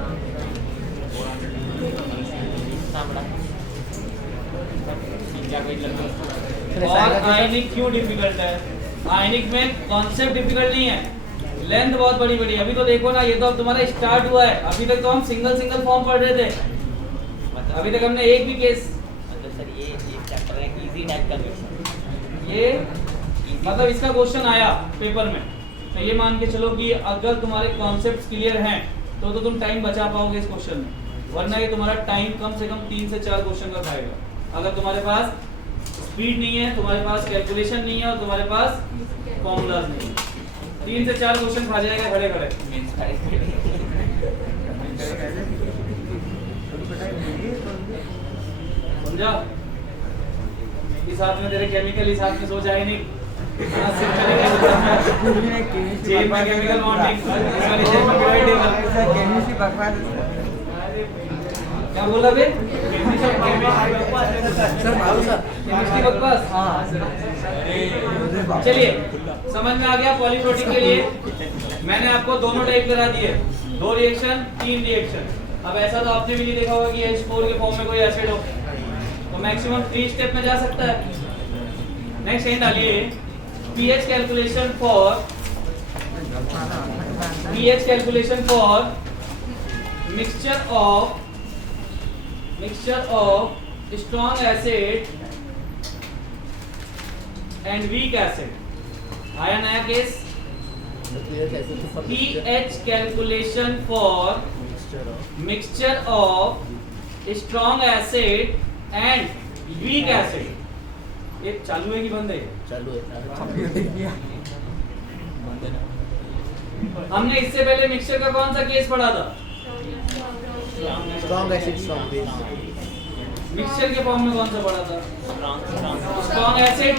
और आयनिक क्यों डिफिकल्ट है? आयनिक में कॉन्सेप्ट डिफिकल्ट नहीं है, लेंथ बहुत बड़ी बड़ी। अभी तो देखो ना, ये तो अब तुम्हारा स्टार्ट हुआ है। अभी तक तो हम सिंगल सिंगल फॉर्म पढ़ रहे थे, अभी तक हमने एक भी केस, मतलब सर ये चैप्टर है इजी टाइप का क्वेश्चन, ये मतलब इसका क्वेश्चन आया पेपर में, तो ये मान के चलो कि अगर तुम्हारे कॉन्सेप्ट्स क्लियर हैं तो तुम टाइम बचा पाओगे इस क्वेश्चन में, वरना ये तुम्हारा टाइम कम से कम 3 से 4 क्वेश्चन का खाएगा। अगर तुम्हारे पास स्पीड नहीं है, तुम्हारे पास कैलकुलेशन नहीं है और तुम्हारे पास फॉर्मूलाज नहीं है, 3 से 4 क्वेश्चन खा जाएगा खड़े खड़े। समझा? इस हाथ में तेरे केमिकल, इस हाथ में सोच आए नहीं। चेन में केमिकल बॉन्डिंग, इस वाली चेन में पीरियोडिक टेबल। केमिस्ट्री बकवास क्या बोला बे? सर मालूम सर केमिस्ट्री बकवास। चलिए समझ में आ गया। पॉलीप्रोटीन के लिए मैंने आपको दोनों टाइप करा दिए, 2 रिएक्शन 3 रिएक्शन। अब ऐसा तो आपने भी नहीं देखा होगा कि H4 के फॉर्म में कोई एसिड हो, तो मैक्सिमम 3 स्टेप में जा सकता है। नेक्स्ट एंड डालिए pH calculation for mixture of strong acid and weak acid. आया नया case. pH calculation for mixture of strong acid and weak acid. ये चालू है कि बंद है? चालू है। हमने इससे पहले मिक्सचर का कौन सा केस पढ़ा था? Strong acid strong base. Mixture के फॉर्म में कौन सा पढ़ा था? Strong acid,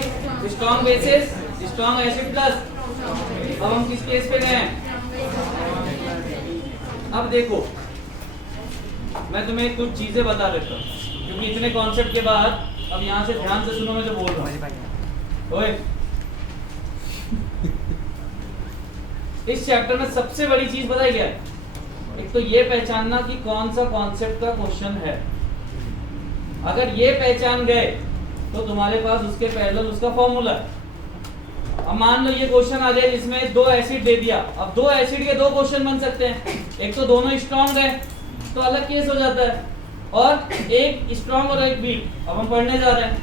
strong bases, strong acid plus. अब हम किस केस पे गए हैं? अब देखो मैं तुम्हें कुछ चीजें बता देता हूँ, क्योंकि इतने कॉन्सेप्ट के बाद अब यहाँ से ध्यान से सुनो मैं जो बोल रहा हूँ। ओए, इस चैप्टर में सबसे बड़ी चीज बताई गया है, एक तो ये पहचानना कि कौन सा कॉन्सेप्ट का क्वेश्चन है। अगर ये पहचान गए तो तुम्हारे पास उसके पैरेलल उसका फॉर्मूला है। अब मान लो ये क्वेश्चन आ जाए जिसमें 2 एसिड दे दिया, अब 2 एसिड के 2 क्वेश्चन बन सकते हैं। एक तो दोनों स्ट्रॉन्ग है तो अलग केस हो जाता है, और एक स्ट्रॉन्ग और एक वीक। अब हम पढ़ने जा रहे हैं,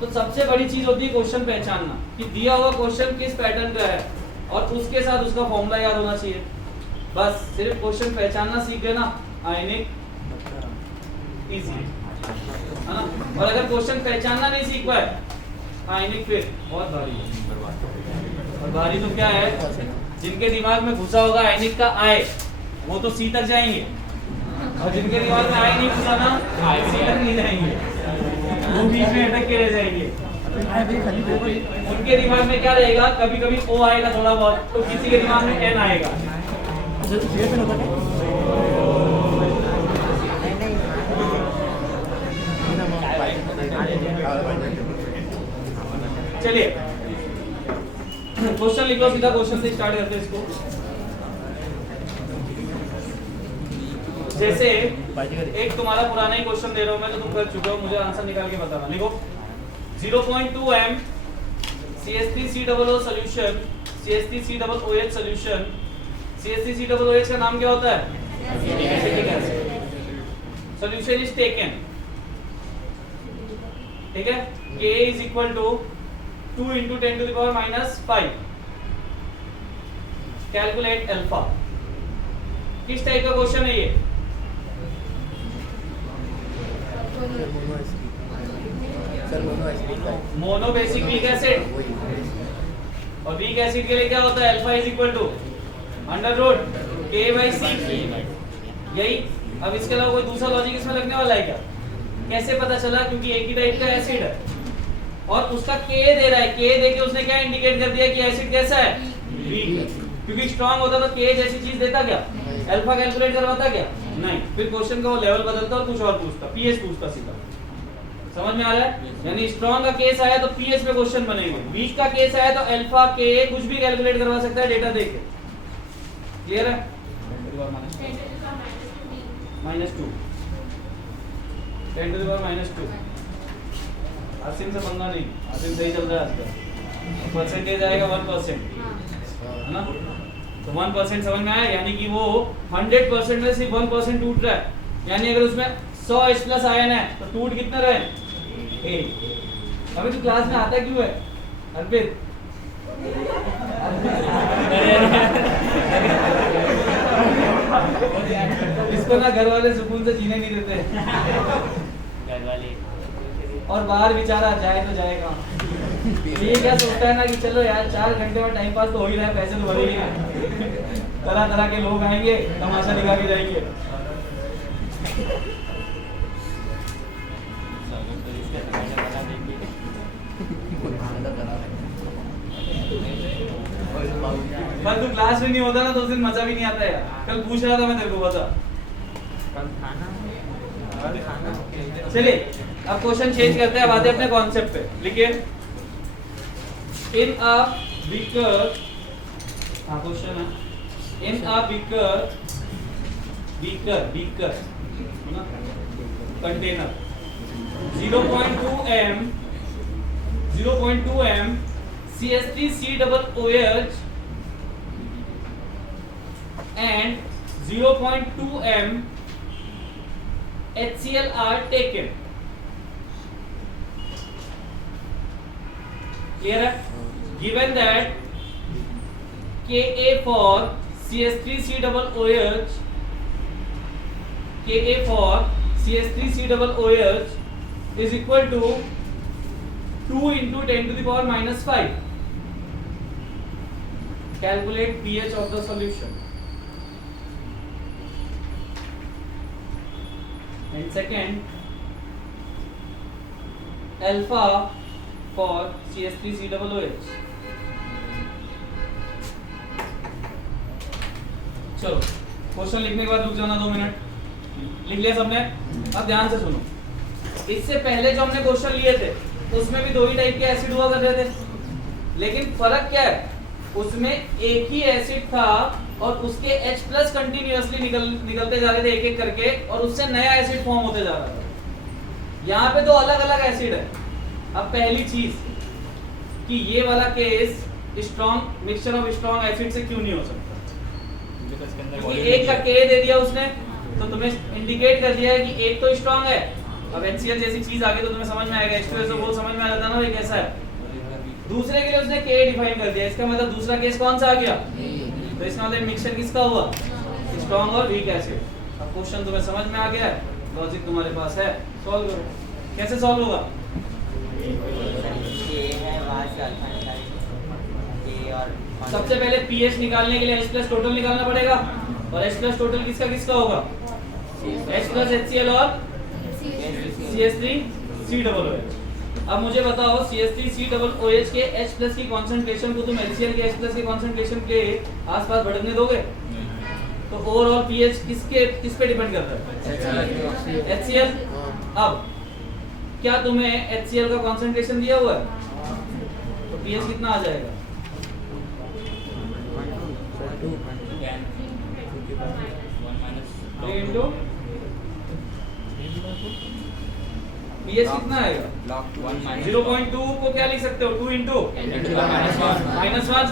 तो सबसे बड़ी चीज होती है क्वेश्चन पहचानना कि दिया हुआ क्वेश्चन किस पैटर्न का है, और उसके साथ उसका फॉर्मूला याद होना चाहिए। बस सिर्फ क्वेश्चन पहचानना सीख गए ना, आयनिक इजी है ना। और अगर क्वेश्चन पहचानना नहीं सीख पाए, आयनिक फिर बहुत भारी है। और भारी तो क्या है, जिनके दिमाग में घुसा होगा आयनिक का आय, वो तो सी तक जाएंगे, और जिनके दिमाग में आय नहीं घुसा ना, सी तक नहीं जाएंगे, वो बीच में अटक के रह जाएंगे। उनके दिमाग में क्या रहेगा, कभी कभी ओ आएगा थोड़ा बहुत, तो किसी के दिमाग में एन आएगा। चलिए क्वेश्चन लिख लो, सीधा क्वेश्चन से स्टार्ट करते हैं इसको। जैसे एक तुम्हारा पुराना ही क्वेश्चन दे रहा हूं मैं, तो तुम कर चुके हो, मुझे आंसर निकाल के बताना। लिखो 0.2 m CH3COO solution, CH3COOH solution. CH3COOH का नाम क्या होता है? Acetic acid. Solution is taken, ठीक है। K is equal to 2 into 10 to the power minus 5. Calculate alpha. किस टाइप का क्वेश्चन है ये? Monobasic weak acid. और वीक एसिड के लिए क्या होता है? Alpha is equal to under root K/C। यही। अब इसके अलावा कोई दूसरा लॉजिक इसमें लगने वाला है क्या? कैसे पता चला? क्योंकि एक ही टाइप का एसिड है और उसका K दे रहा है। K दे के उसने क्या इंडिकेट कर दिया कि एसिड कैसा है? वीक। क्योंकि स्ट्रांग होता तो K जैसी चीज देता क्या? अल्फा कैलकुलेट करवाता क्या? नहीं, फिर क्वेश्चन का वो लेवल बदलता और कुछ और पूछता, पीएच पूछता सीधा। समझ में आ रहा है? यानी स्ट्रॉन्ग का केस आया तो पीएच पे क्वेश्चन बनेंगे, वीक का केस आया तो अल्फा के कुछ भी कैलकुलेट करवा सकता है डेटा देके। क्लियर है? -2 10 to the power -2। आसिम से पंगा नहीं, आसिम सही चल रहा है आजकल। परसेंटेज आएगा 1%, है ना? तो 1% समझ में आया, यानी कि वो 100% में सिर्फ 1% टूट रहा है। यानी अगर उसमें 100 H+ आयन है तो टूट कितना रहे? 8। अभी तो क्लास में आता क्यों है अर्पित? इसको ना घर वाले सुकून से जीने नहीं देते, घर वाले और बाहर बेचारा जाए तो जाए कहाँ। ये क्या सोचता है ना कि चलो यार 4 घंटे में टाइम पास तो हो ही रहा है, पैसे तो भरे ही हैं, तरह तरह के लोग आएंगे, तमाशा दिखा के जाएंगे। पर तू क्लास में नहीं होता ना तो उस दिन मजा भी नहीं आता यार। कल पूछ रहा था मैं तेरे को, बता। चलिए अब क्वेश्चन चेंज करते हैं, आते हैं अपने कॉन्सेप्ट पे। लिखिए इन अ बीकर, हाँ क्वेश्चन है, in a beaker container 0.2 m CH3COOH and 0.2 m HCl are taken. Clear है? Given that Ka for CH3COOH is equal to 2 into 10 to the power -5. Calculate pH of the solution. And second, alpha for CH3COOH. चलो question लिखने के बाद रुक जाना 2 minute. लिख लिया सबने? अब ध्यान से सुनो, इससे पहले जो हमने क्वेश्चन लिए थे उसमें भी 2 ही टाइप के एसिड हुआ कर रहे थे, लेकिन फर्क क्या है, उसमें एक ही एसिड था और उसके H+ कंटिन्यूअसली निकलते जा रहे थे एक एक करके, और उससे नया एसिड फॉर्म होते जा रहा था। यहाँ पे 2 अलग अलग एसिड है। अब पहली चीज कि ये वाला case strong mixture of strong acid से क्यों नहीं हो सकता, क्योंकि एक का K दे दिया उसने तो तुम्हें इंडिकेट कर दिया है कि एक तो स्ट्रॉन्ग है। अब HCl जैसी चीज आगे तो तुम्हें समझ में आएगा, H2SO बोल समझ में आ जाता ना भाई कैसा है। दूसरे के लिए उसने K डिफाइन कर दिया, इसका मतलब दूसरा केस कौन सा आ गया, तो इसका मतलब मिक्सचर किसका हुआ, स्ट्रॉन्ग और वीक एसिड। अब क्वेश्चन तुम्हें समझ में आ गया है, लॉजिक तुम्हारे पास है, सॉल्व करो। कैसे सॉल्व होगा? सबसे पहले पीएच निकालने के लिए H+ टोटल निकालना पड़ेगा, और H+ टोटल किसका किसका होगा, H+ HCl और CH3COOH। अब मुझे बताओ CH3COOH के H+ की कंसंट्रेशन को तुम HCl के H+ के कंसंट्रेशन के आसपास बढ़ने दोगे? तो ओवरऑल पीएच किस पे डिपेंड करता है, HCl। अब क्या तुम्हें HCl का कंसंट्रेशन दिया हुआ है, तो पीएच कितना आ जाएगा, 3 into पीएच कितना आएगा, 0.2 को क्या लिख सकते हो, 2 into -1,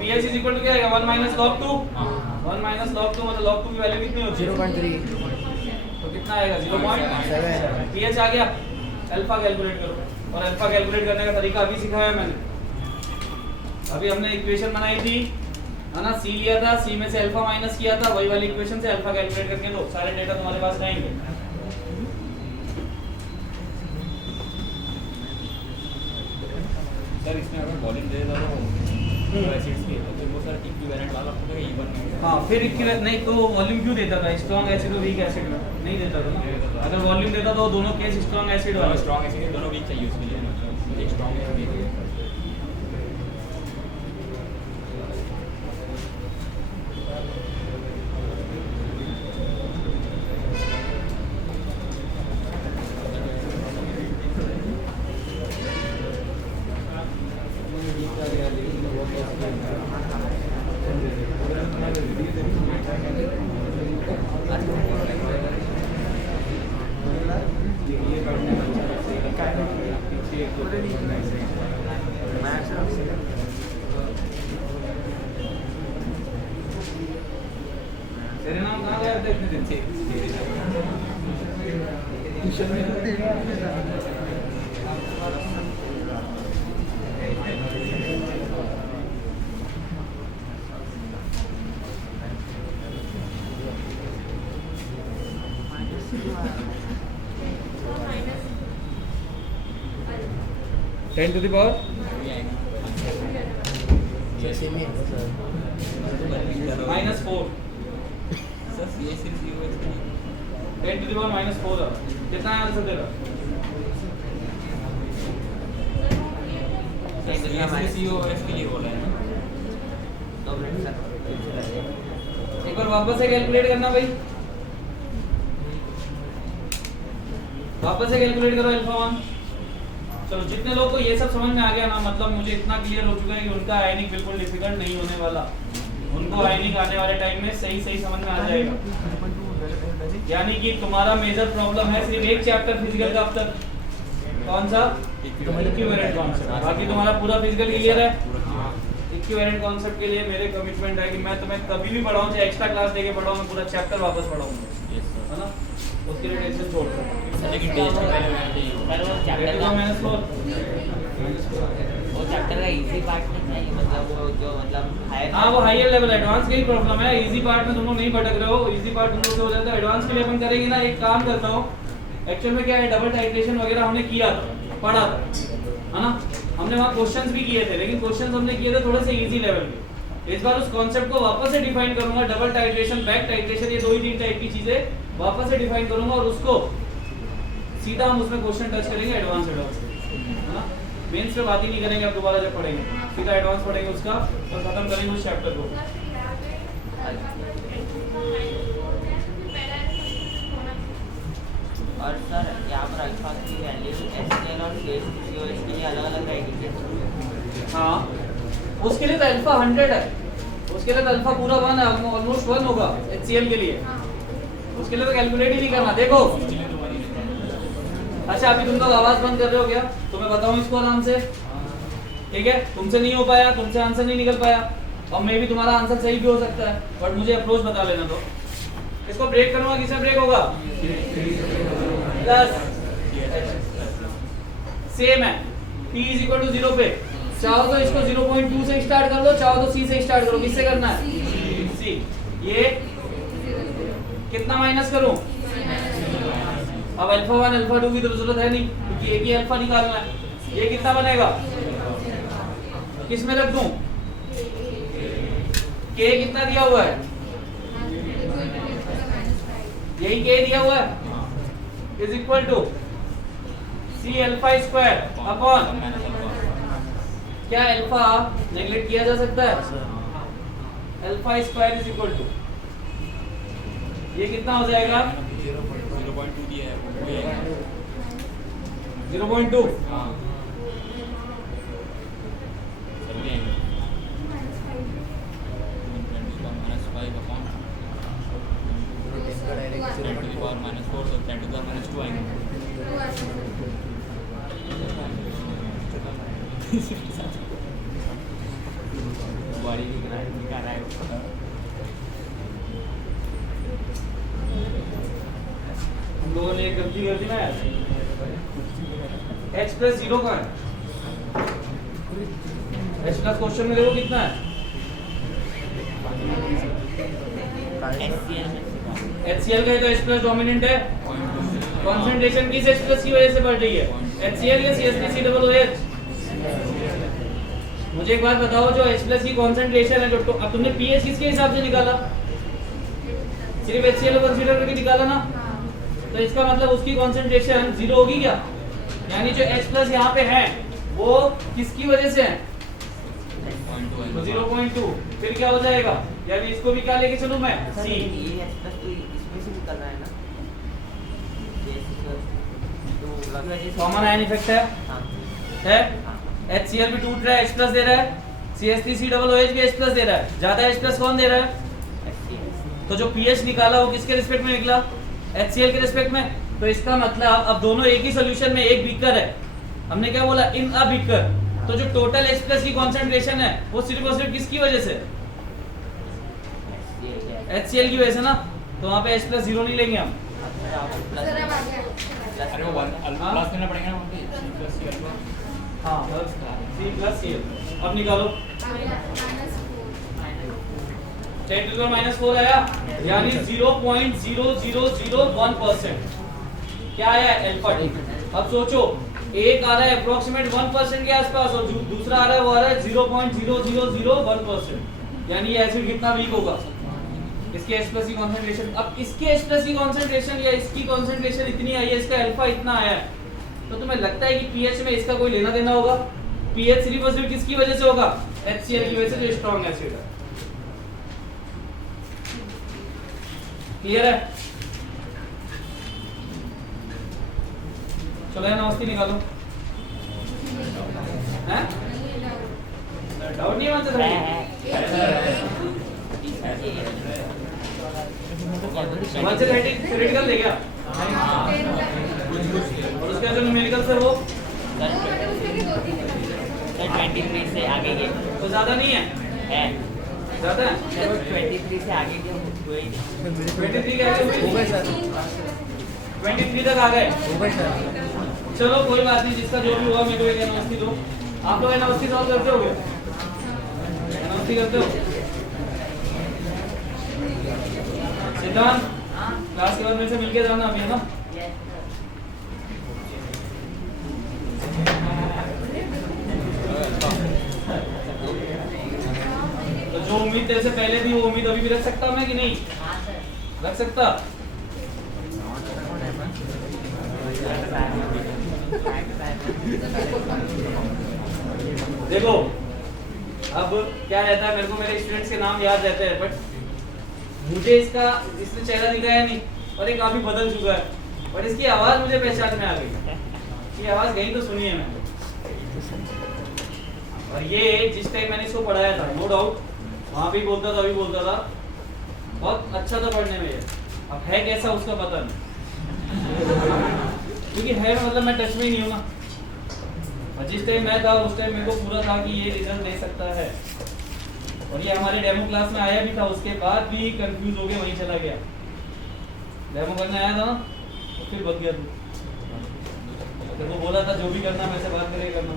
pH is equal to क्या आएगा, 1 - log 2, 1 - log 2 मतलब log 2 की वैल्यू कितनी होती है, 0.3, तो कितना आएगा 0.7। पीएच आ गया, अल्फा कैलकुलेट करो, और अल्फा कैलकुलेट करने का तरीका अभी सिखाया मैंने। अभी हमने इक्वेशन बनाई थी, है ना, सी लिया था, सी में से अल्फा माइनस किया था, वही वाली इक्वेशन से अल्फा कैलकुलेट करके दो, सारे डेटा तुम्हारे पास रहेंगे। सर इसमें अगर वॉल्यूम दे देता तो एसिड्स की तो वो सर इक्विवेलेंट वाला होगा इवन में। हाँ फिर इक्विवेलेंट नहीं तो वॉल्यूम क्यों देता था, स्ट्रॉन्ग एसिड और वीक एसिड में नहीं देता था ना। अगर वॉल्यूम देता तो दोनों केस स्ट्रॉन्ग एसिड वाला, स्ट्रॉन्ग एसिड दोनों वीक चाहिए उसके लिए, एक स्ट्रॉन्ग है वीक है। तेरे नाम कहाँ गया था इतने दिन से? Ten to the power sir same ही है sir -4 sir C S C O S 10 to the power -4 कितना है आंसर तेरा? सी ओ एस के लिए बोला है ना। एक बार वापस से कैलकुलेट करना भाई, वापस से कैलकुलेट करो अल्फा 1। चलो जितने लोग को ये सब समझ में आ गया ना, मतलब मुझे इतना क्लियर हो चुका है कि उनका आयनिक बिल्कुल डिफिकल्ट नहीं होने वाला, उनको आयनिक आने वाले टाइम में सही सही समझ में आ जाएगा। यानी कि तुम्हारा मेजर प्रॉब्लम है सिर्फ एक चैप्टर फिजिकल का अब तक, कौन सा? Equivalent concept. बाकी तुम्हारा पूरा फिजिकल क्लियर है। इक्विवेलेंट कॉन्सेप्ट के लिए मेरे कमिटमेंट है कि मैं तुम्हें कभी भी पढ़ाऊं, चाहे एक्स्ट्रा क्लास देके पढ़ाऊं, मैं पूरा चैप्टर वापस पढ़ाऊंगा, है ना? उसके लिए टेंशन छोड़ दो। लेकिन टेस्ट में पहले मैंने सर वो चैप्टर का इजी पार्ट नहीं चाहिए, मतलब वो जो मतलब हायर। हाँ वो हायर लेवल एडवांस का ही प्रॉब्लम है। इजी पार्ट में तुम लोग नहीं भटक रहे हो, इजी पार्ट तुम लोग से हो जाता है। एडवांस के लिए अपन करेंगे ना, एक काम करता हूँ, एक्चुअल में क्या है, डबल टाइट्रेशन वगैरह हमने किया था, पढ़ा था, है ना? हमने वहाँ क्वेश्चंस भी किए थे, लेकिन क्वेश्चंस हमने किए थे थोड़े से इजी लेवल के। इस बार उस कॉन्सेप्ट को वापस से डिफाइन करूंगा, डबल टाइट्रेशन, बैक टाइट्रेशन, ये 2 ही 3 टाइप की चीजें वापस से डिफाइन करूंगा, और उसको सीधा हम उसमें क्वेश्चन टच करेंगे एडवांस, है ना? मेंस पे बात ही नहीं करेंगे अब दोबारा जब पढ़ेंगे, सीधा एडवांस पढ़ेंगे उसका और खत्म करेंगे उस चैप्टर को। और सर यहाँ पर अल्फा की वैल्यू एसटीएल और सीओएस के लिए अलग-अलग रहेगी। हाँ उसके लिए तो अल्फा 100 है, उसके लिए तो अल्फा पूरा 1 है, ऑलमोस्ट 1 होगा HCl के लिए। उसके लिए तो कैलकुलेट ही नहीं करना। देखो अच्छा अभी तुम लोग आवाज बंद कर रहे हो क्या? तो मैं बताऊं इसको आराम से, ठीक है? तुमसे नहीं हो पाया, तुमसे आंसर नहीं निकल पाया, और मे भी तुम्हारा आंसर सही भी हो सकता है, बट मुझे अप्रोच बता लेना। तो इसको ब्रेक करूंगा, किससे ब्रेक होगा? प्लस सेम है, t = 0 पे चाहो तो इसको 0.2 से स्टार्ट कर लो, चाहो तो c से स्टार्ट करो। किससे करना है? c। ये कितना माइनस करूं? अब अल्फा 1 अल्फा 2 की तो जरूरत है नहीं, क्योंकि एक ही अल्फा निकालना है। ये कितना बनेगा? किस में रख दूं? k कितना दिया हुआ है? यही k दिया हुआ है, is equal to c alpha square upon, क्या अल्फा नेगलेक्ट किया जा सकता है? Alpha square is equal to, ये कितना हो जाएगा? 0.2 दिया है वो भी है 0.2। हाँ चल गए -5 अपॉन 10 to the power -4 तो 10 to the power -2 आएंगे। बॉडी निकाल रहा है। हम लोगों ने एक गलती कर दी ना यार, h + 0 का है, h प्लस क्वेश्चन में देखो कितना है? HCl का है तो h प्लस डोमिनेंट है। कंसंट्रेशन किस h प्लस की वजह से बढ़ रही है? HCl या CH3COOH? मुझे एक बात बताओ, जो H प्लस की कंसंट्रेशन है, जो अब तुमने pH किसके हिसाब से निकाला? सिर्फ HCl को कंसीडर करके निकाला ना, तो इसका मतलब उसकी कंसंट्रेशन 0 होगी क्या? यानी जो H प्लस यहाँ पे है वो किसकी वजह से है? 0.2। फिर क्या हो जाएगा? यानी इसको भी क्या लेके चलूं मैं? C। ये प्लस तो इसमें से निकल रहा है ना, कॉमन आयन इफेक्ट है, हाँ है? हाँ HCl भी टूट रहा है, H प्लस दे रहा है, CH3COOH भी H प्लस दे रहा है। ज्यादा H प्लस कौन दे रहा है? तो जो pH निकाला वो किसके रिस्पेक्ट में निकला? HCl के रिस्पेक्ट में। तो इसका मतलब अब दोनों एक ही सॉल्यूशन में, एक बीकर है, हमने क्या बोला, इन अ बीकर। तो जो टोटल H प्लस की कॉन्सेंट्रेशन है वो सिर्फ और सिर्फ किसकी वजह से, HCl की वजह से ना। तो वहाँ पे H प्लस 0 नहीं लेंगे हम। अरे वो प्लस करना पड़ेगा ना, C प्लस Cl को। हाँ C प्लस Cl। अब निकालो 10 to the minus 4 आया, यानी 0.0001%। क्या आया, अल्फा टी। अब सोचो, एक आ रहा है अप्रोक्सीमेट 1% के आसपास और दूसरा आ रहा है वो आ रहा है 0.0001%। यानी ये एसिड कितना वीक होगा, इसके H प्लस की कॉन्सेंट्रेशन। अब इसके H प्लस की कॉन्सेंट्रेशन या इसकी कॉन्सेंट्रेशन इतनी आई है, इसका अल्फा इतना आया है, तो तुम्हें लगता है कि पीएच में इसका कोई लेना देना होगा? पीएच सिर्फ और सिर्फ किसकी वजह से होगा, HCl की वजह से, जो स्ट्रॉन्ग एसिड है। क्लियर है? चलो ना औस्ती निकालो। हैं? डाउट नहीं मानते थे? वन से 30 थ्योरेटिकल ले गया और उसका जो न्यूमेरिकल से वो 23 से आगे के तो ज्यादा नहीं है, ज्यादा है। 23 से आगे के हुए ही नहीं। 23 के आगे हो गए सर, 23 तक आ गए। हो गए सर। चलो कोई बात नहीं, जिसका जो भी हुआ मेरे को एक एनालिसिस दो। आप लोग एनालिसिस सॉल्व करते होगे, एनालिसिस करते हो? सिद्धांत क्लास के बाद मेरे से मिलके जाना अभी, है ना? तो जो उम्मीद तेरे से पहले थी वो उम्मीद अभी भी रख सकता मैं कि नहीं रख सकता? देखो अब क्या रहता है, मेरे को मेरे स्टूडेंट्स के नाम याद रहते हैं, बट मुझे इसने चेहरा दिखाया नहीं और ये काफी बदल चुका है, और इसकी आवाज मुझे पहचान में आ गई। ये आवाज कहीं तो सुनी है मैंने, और ये जिस टाइम मैंने इसको पढ़ाया था, नो डाउट वहां भी बोलता था, अभी बोलता था, बहुत अच्छा था पढ़ने में। ये अब है कैसा उसका पता नहीं, क्योंकि है मतलब मैं टच में ही नहीं हूँ ना। और जिस टाइम मैं था उस टाइम मेरे को पूरा था कि ये रिजल्ट दे सकता है, और ये हमारे डेमो क्लास में आया भी था, उसके बाद भी कंफ्यूज हो गया, वहीं चला गया। डेमो करने आया था ना तो फिर बच गया तू, तो वो बोला था जो भी करना मेरे से बात करे करना।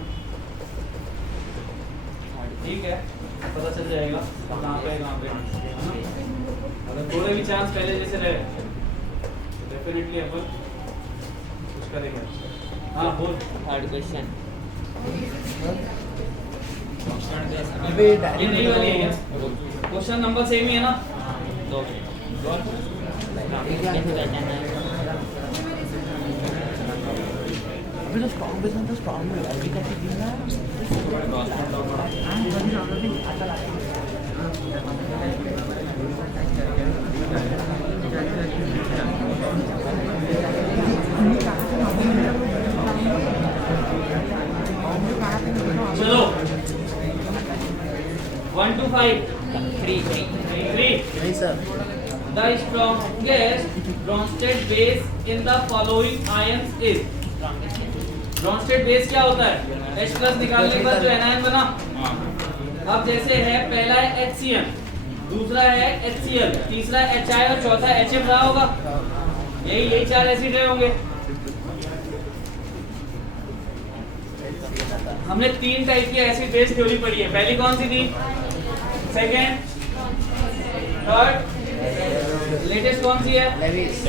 ठीक है, पता चल जाएगा कहाँ पे अगर थोड़े भी चांस पहले जैसे रहे तो डेफिनेटली अपन कुछ करेंगे। हाँ बोल। थर्ड क्वेश्चन अभी ये नहीं वाली है क्या? क्वेश्चन नंबर सेम ही है ना? 2 कैसे पहचानना है? अभी तो स्ट्रॉन्ग बिजनेस तो स्ट्रॉन्ग है, अभी कैसे गिरना चलो 1 to 5 3 नहीं sir. The strongest Bronsted base in the following ions is। Bronsted base क्या होता है? H प्लस निकालने के बाद जो anion बना, अब जैसे है पहला है HCl, दूसरा है HCl, तीसरा HI और चौथा HF रहा होगा। यही 4 एसिड रहे होंगे। हमने 3 टाइप की एसिड बेस थ्योरी पढ़ी है। पहली कौन सी थी? सेकेंड, थर्ड, लेटेस्ट कौन सी है? लेविस।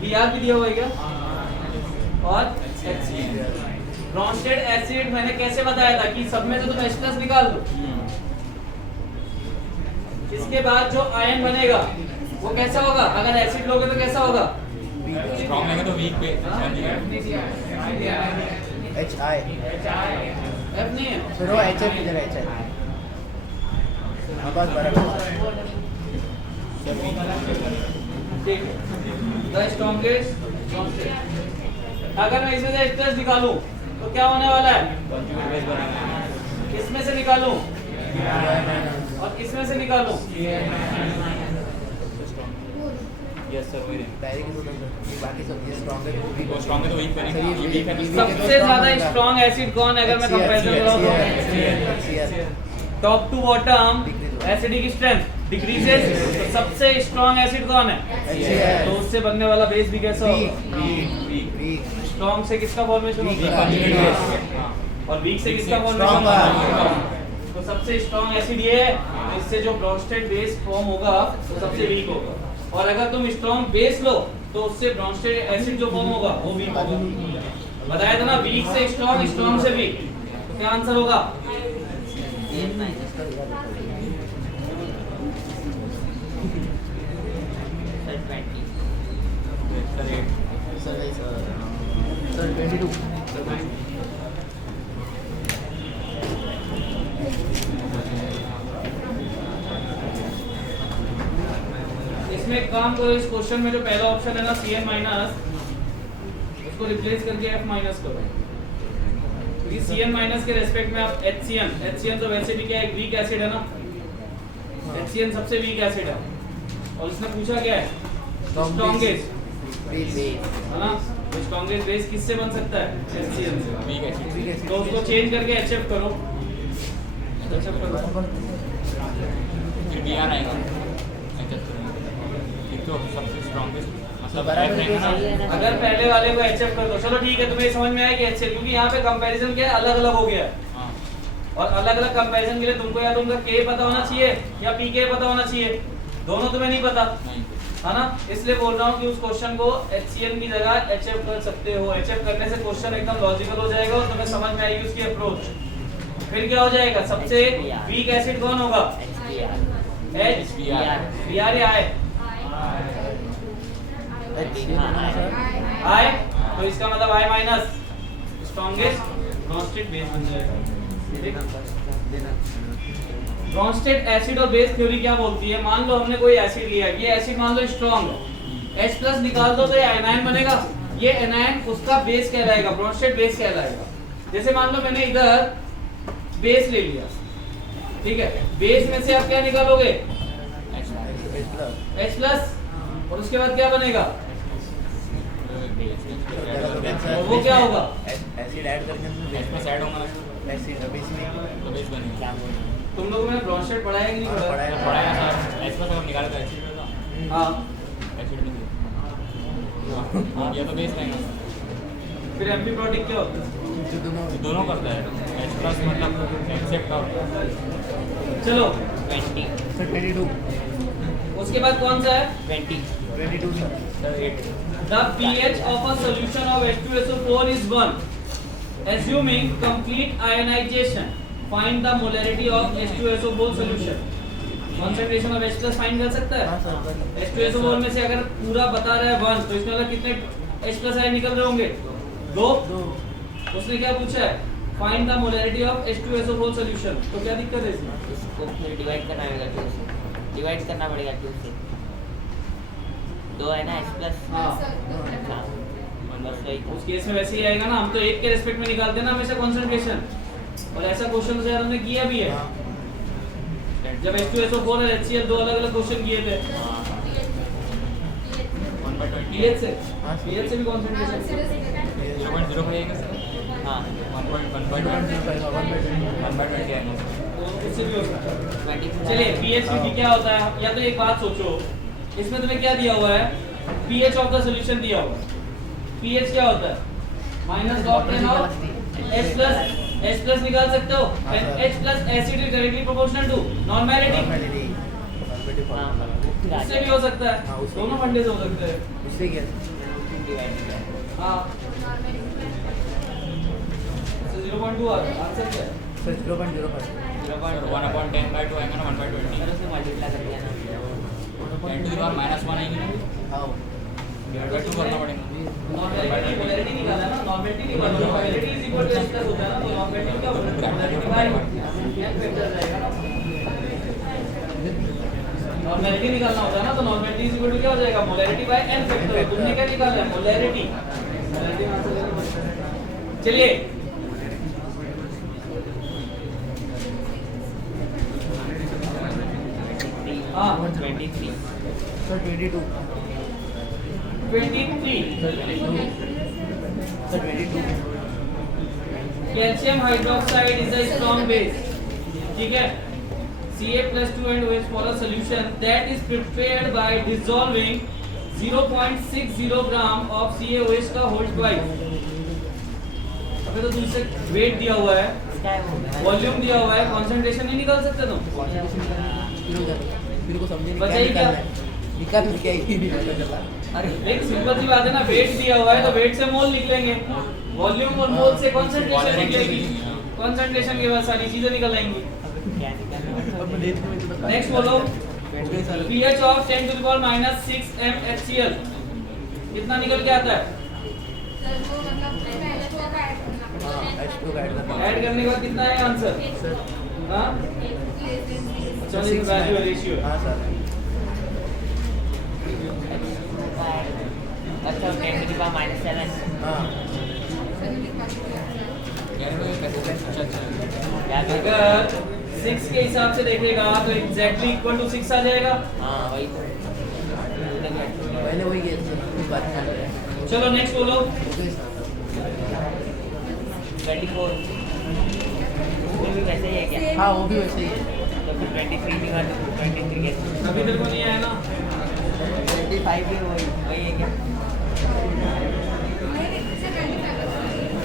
भी याद भी दिया हुआ है क्या? और ब्रॉन्स्टेड एसिड मैंने कैसे बताया था कि सब में से तुम H प्लस निकाल दो, इसके बाद जो आयन बनेगा वो कैसा होगा? अगर एसिड लोगे तो कैसा होगा? स्ट्रॉन्ग लेंगे तो वीक पे HI F नहीं है। फिर वो HF इधर है, HI आवाज बराबर। ठीक है, द स्ट्रॉन्गेस्ट। अगर मैं इसमें से H प्लस निकालूं तो क्या होने वाला है? इसमें से निकालूं और इसमें से निकालूं, यस सर वही रहेंगे। डायरेक्ट ही होता सर, ये बाकी सब ये स्ट्रॉन्ग है तो weak वो स्ट्रॉन्ग है तो वीक बनेगा, सही है, ये वीक है तो weak strong। सबसे ज्यादा स्ट्रॉन्ग एसिड कौन है अगर मैं कंपैरिजन करूं HCl top to bottom Decrease। Acidic strength decreases, तो सबसे स्ट्रॉन्ग एसिड कौन है? HCl तो उससे बनने वाला बेस भी कैसा होगा? weak स्ट्रॉन्ग से किसका फॉर्मेशन Weak होगा? का। और वीक से किसका Strong फॉर्मेशन का। होगा? तो सबसे स्ट्रॉन्ग एसिड ये है, तो इससे जो ब्रॉन्स्टेड बेस फॉर्म होगा वो सबसे वीक होगा। और अगर तुम स्ट्रॉन्ग बेस लो तो उससे ब्रॉन्स्टेड एसिड जो फॉर्म होगा वो वीक होगा। बताया था ना, वीक से स्ट्रॉन्ग, स्ट्रॉन्ग से वीक। तो क्या आंसर होगा? CL minus sir 20 sir 8 sir 22 इसमें एक काम करो, इस क्वेश्चन में जो पहला ऑप्शन है ना Cn माइनस, उसको रिप्लेस करके F माइनस करो, क्योंकि Cn माइनस के रेस्पेक्ट में आप HCN तो वैसे भी क्या एक वीक एसिड है ना, HCN सबसे वीक एसिड है। और इसने पूछा क्या है? स्ट्रॉन्गेस्ट है ना, तो स्ट्रॉन्गेस्ट बेस किससे बन सकता है? HCN से। Weak acid. तो उसको चेंज करके HF करो, HF करो। फिर BR आएगा, एडजस्ट करेंगे। एक तो सबसे स्ट्रॉन्गेस्ट मतलब बराबर F रहेगा ना। अगर पहले वाले को HF कर दो, चलो ठीक है, तुम्हें समझ में आया कि HCl, क्योंकि यहाँ पे कंपैरिजन क्या है, अलग अलग हो गया है। हाँ और अलग अलग कंपैरिजन के लिए तुमको या तो उनका K पता होना चाहिए या PK पता होना चाहिए, दोनों तुम्हें नहीं पता नहीं है ना। इसलिए बोल रहा हूँ कि उस क्वेश्चन को HCl की जगह HF कर सकते हो। HF करने से क्वेश्चन एकदम लॉजिकल हो जाएगा और तुम्हें समझ में आएगी उसकी अप्रोच। फिर क्या हो जाएगा? सबसे वीक एसिड कौन होगा? HBr BR या I? I, तो इसका मतलब I minus strongest Brønsted base बन जाएगा। ब्रॉन्स्टेड एसिड और बेस थ्योरी क्या बोलती है? मान लो हमने कोई एसिड लिया, ये एसिड मान लो स्ट्रॉन्ग है, H प्लस निकाल दो तो ये एनायन बनेगा, ये एनायन उसका बेस कहलाएगा, ब्रॉन्स्टेड बेस कहलाएगा। जैसे मान लो मैंने इधर बेस ले लिया, ठीक है, बेस में से आप क्या निकालोगे? H प्लस, और उसके बाद क्या बनेगा? और वो क्या होगा? एसिड ऐड करके H प्लस ऐड होगा ना एसिड बेस में तो बेस बनेगा। तुम लोगों ने ब्रॉन्स्टेड पढ़ा है कि नहीं हाँ, पढ़ा? पढ़ा है। पढ़ाया सर, H प्लस अगर निकाला तो एसिड में था, हाँ, एसिड में था। ये तो बेस रहेगा। फिर एम्फीप्रोटिक क्या होता है? जो दोनों दोनों करता है। H प्लस मतलब एक्सेप्ट का होता है। चलो 20 सर 22 उसके बाद कौन सा है? 22 sir 8 The pH of a solution of H2SO4 is 1. Assuming complete ionization, find the molarity of H2SO4 solution. Concentration of H+ find कर सकता हाँ है? सर H2SO4 में से अगर पूरा बता रहा है 1, तो इसका मतलब कितने H+ आयन निकल रहे होंगे? 2। दो उसने क्या पूछा है? Find the molarity of H2SO4 solution. तो क्या दिक्कत है इसमें? उसको फिर डिवाइड करना पड़ेगा 2 से, डिवाइड करना पड़ेगा 2 से, 2 है ना H प्लस। हाँ, हाँ बस वही था। उस केस में वैसे ही आएगा ना, हम तो एक के रेस्पेक्ट में निकालते हैं ना हमेशा कंसंट्रेशन, और ऐसा क्वेश्चन तो यार हमने किया भी है। जब H2SO4 और HCl दो अलग अलग क्वेश्चन किए थे, 1/20 pH से, हाँ, pH से भी कंसंट्रेशन। 0.05 आएगा सर। हाँ 1/20 आएगा। उससे भी हो सकता है। 24 चलिए pH की क्या होता है, या तो एक बात सोचो, इसमें तुम्हें क्या दिया हुआ है? pH ऑफ द सॉल्यूशन दिया हुआ है। pH क्या होता है? Minus log 10 of H plus निकाल सकते हो। H plus acid is directly proportional to normality, उससे भी हो सकता हाँ, है, उससे दोनों भी। फंडे से हो सकते हैं। उससे क्या डिवाइड हाँ, 0.2 आ रहा है, आंसर क्या है? सर 0.05 1/10/2 आएगा ना 1/20। से मल्टीप्लाई कर दिया ना। 10 to the power -1 आएगी ना, हाँ डिवाइड बाय 2 करना पड़ेगा। नॉर्मैलिटी निकाला ना, नॉर्मैलिटी निकाला, normality is equal to H plus होता है ना, तो नॉर्मैलिटी क्या होता है? नॉर्मैलिटी बाय n फैक्टर जाएगा ना। नॉर्मैलिटी निकालना होता है ना, तो नॉर्मैलिटी इज इक्वल टू क्या हो जाएगा? Molarity by n factor. तुमने क्या निकाला है? मोलैरिटी। मोलैरिटी में आंसर देना। चलिए हाँ, 23 sir 22 23 sir 22 calcium hydroxide is a strong base, ठीक है। Ca plus 2 and OH for a solution that is prepared by dissolving 0.60 gram of CaOH का whole twice। अबे तो दूसरे वेट दिया हुआ है, क्या है वो? वॉल्यूम दिया हुआ है, कंसंट्रेशन नहीं निकाल सकते तुम? फिर को समझे नहीं बचा ही क्या क्या? निकालना है, निकाल क्या ही नहीं पता चला। अरे एक सिंपल सी बात है ना, वेट दिया हुआ है तो वेट से मोल निकलेंगे, वॉल्यूम और मोल से कंसंट्रेशन निकलेगी, कंसंट्रेशन के बाद सारी चीजें निकल आएंगी। क्या निकालना? नेक्स्ट बोलो, pH of 10 to the power minus 6 MHCl कितना निकल के आता है? हाँ H2 का ऐड करना ऐड करने के बाद कितना है आंसर? सर हाँ, अच्छा नहीं वैल्यू रेशियो है। हाँ सर अच्छा 10 to the power -7 हाँ क्या कर? अगर 6 के हिसाब से देखेगा तो एग्जैक्टली इक्वल टू 6 आ जाएगा। हाँ वही तो। मैंने वही किया सर, कुछ बात नहीं। चलो नेक्स्ट बोलो, ओके सर 24 उसमें भी वैसे ही है क्या? हाँ वो भी वैसे ही है। तो फिर 23 निकाल दो, 23 कैसे? अभी तेरे को नहीं आया ना? 25 भी वही है क्या?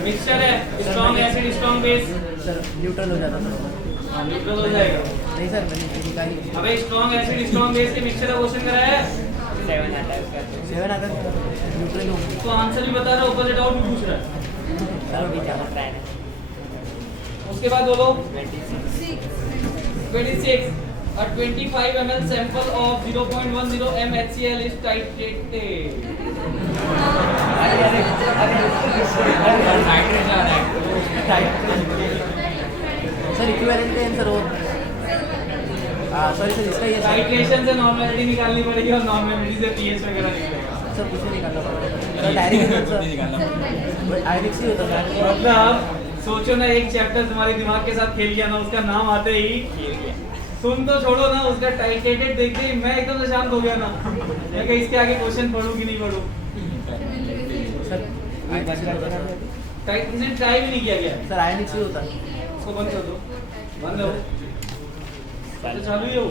मिक्सचर है, strong acid strong base, sir neutral हो जाता सर। न्यूट्रल हो जाएगा। नहीं सर मैंने निकाली। अबे स्ट्रॉन्ग एसिड स्ट्रॉन्ग बेस के मिक्सचर का क्वेश्चन कराया है 7 आता है उसका। 7 अगर न्यूट्रल हो तो आंसर भी बता रहा है, ऑपोजिट आउट भी पूछ रहा है। सर भी क्या होता है? उसके बाद बोलो 26 26 a 25 ml sample of 0.10 mHCl is titrated। अरे अरे सर इक्विवेलेंट है सर वो। हाँ सॉरी सर इसका ये टाइट्रेशन से नॉर्मलिटी निकालनी पड़ेगी और नॉर्मलिटी से पीएच वगैरह निकलेगा। सर कुछ नहीं निकालना पड़ेगा सर, डायरेक्ट सर आइरिक्स ही होता सर। मतलब सोचो ना, एक चैप्टर तुम्हारे दिमाग के साथ खेल गया ना, उसका नाम आते ही तुम तो छोड़ो ना, उसका टाइट्रेटेड देखते ही मैं एकदम से शांत हो गया ना। मैं कहा इसके आगे क्वेश्चन पढ़ूं कि नहीं पढ़ूं। सर टाइट्रेशन ट्राई भी नहीं किया गया। सर आइरिक्स ही होता। उसको बंद कर दो, बंद हो तो चालू ही हो।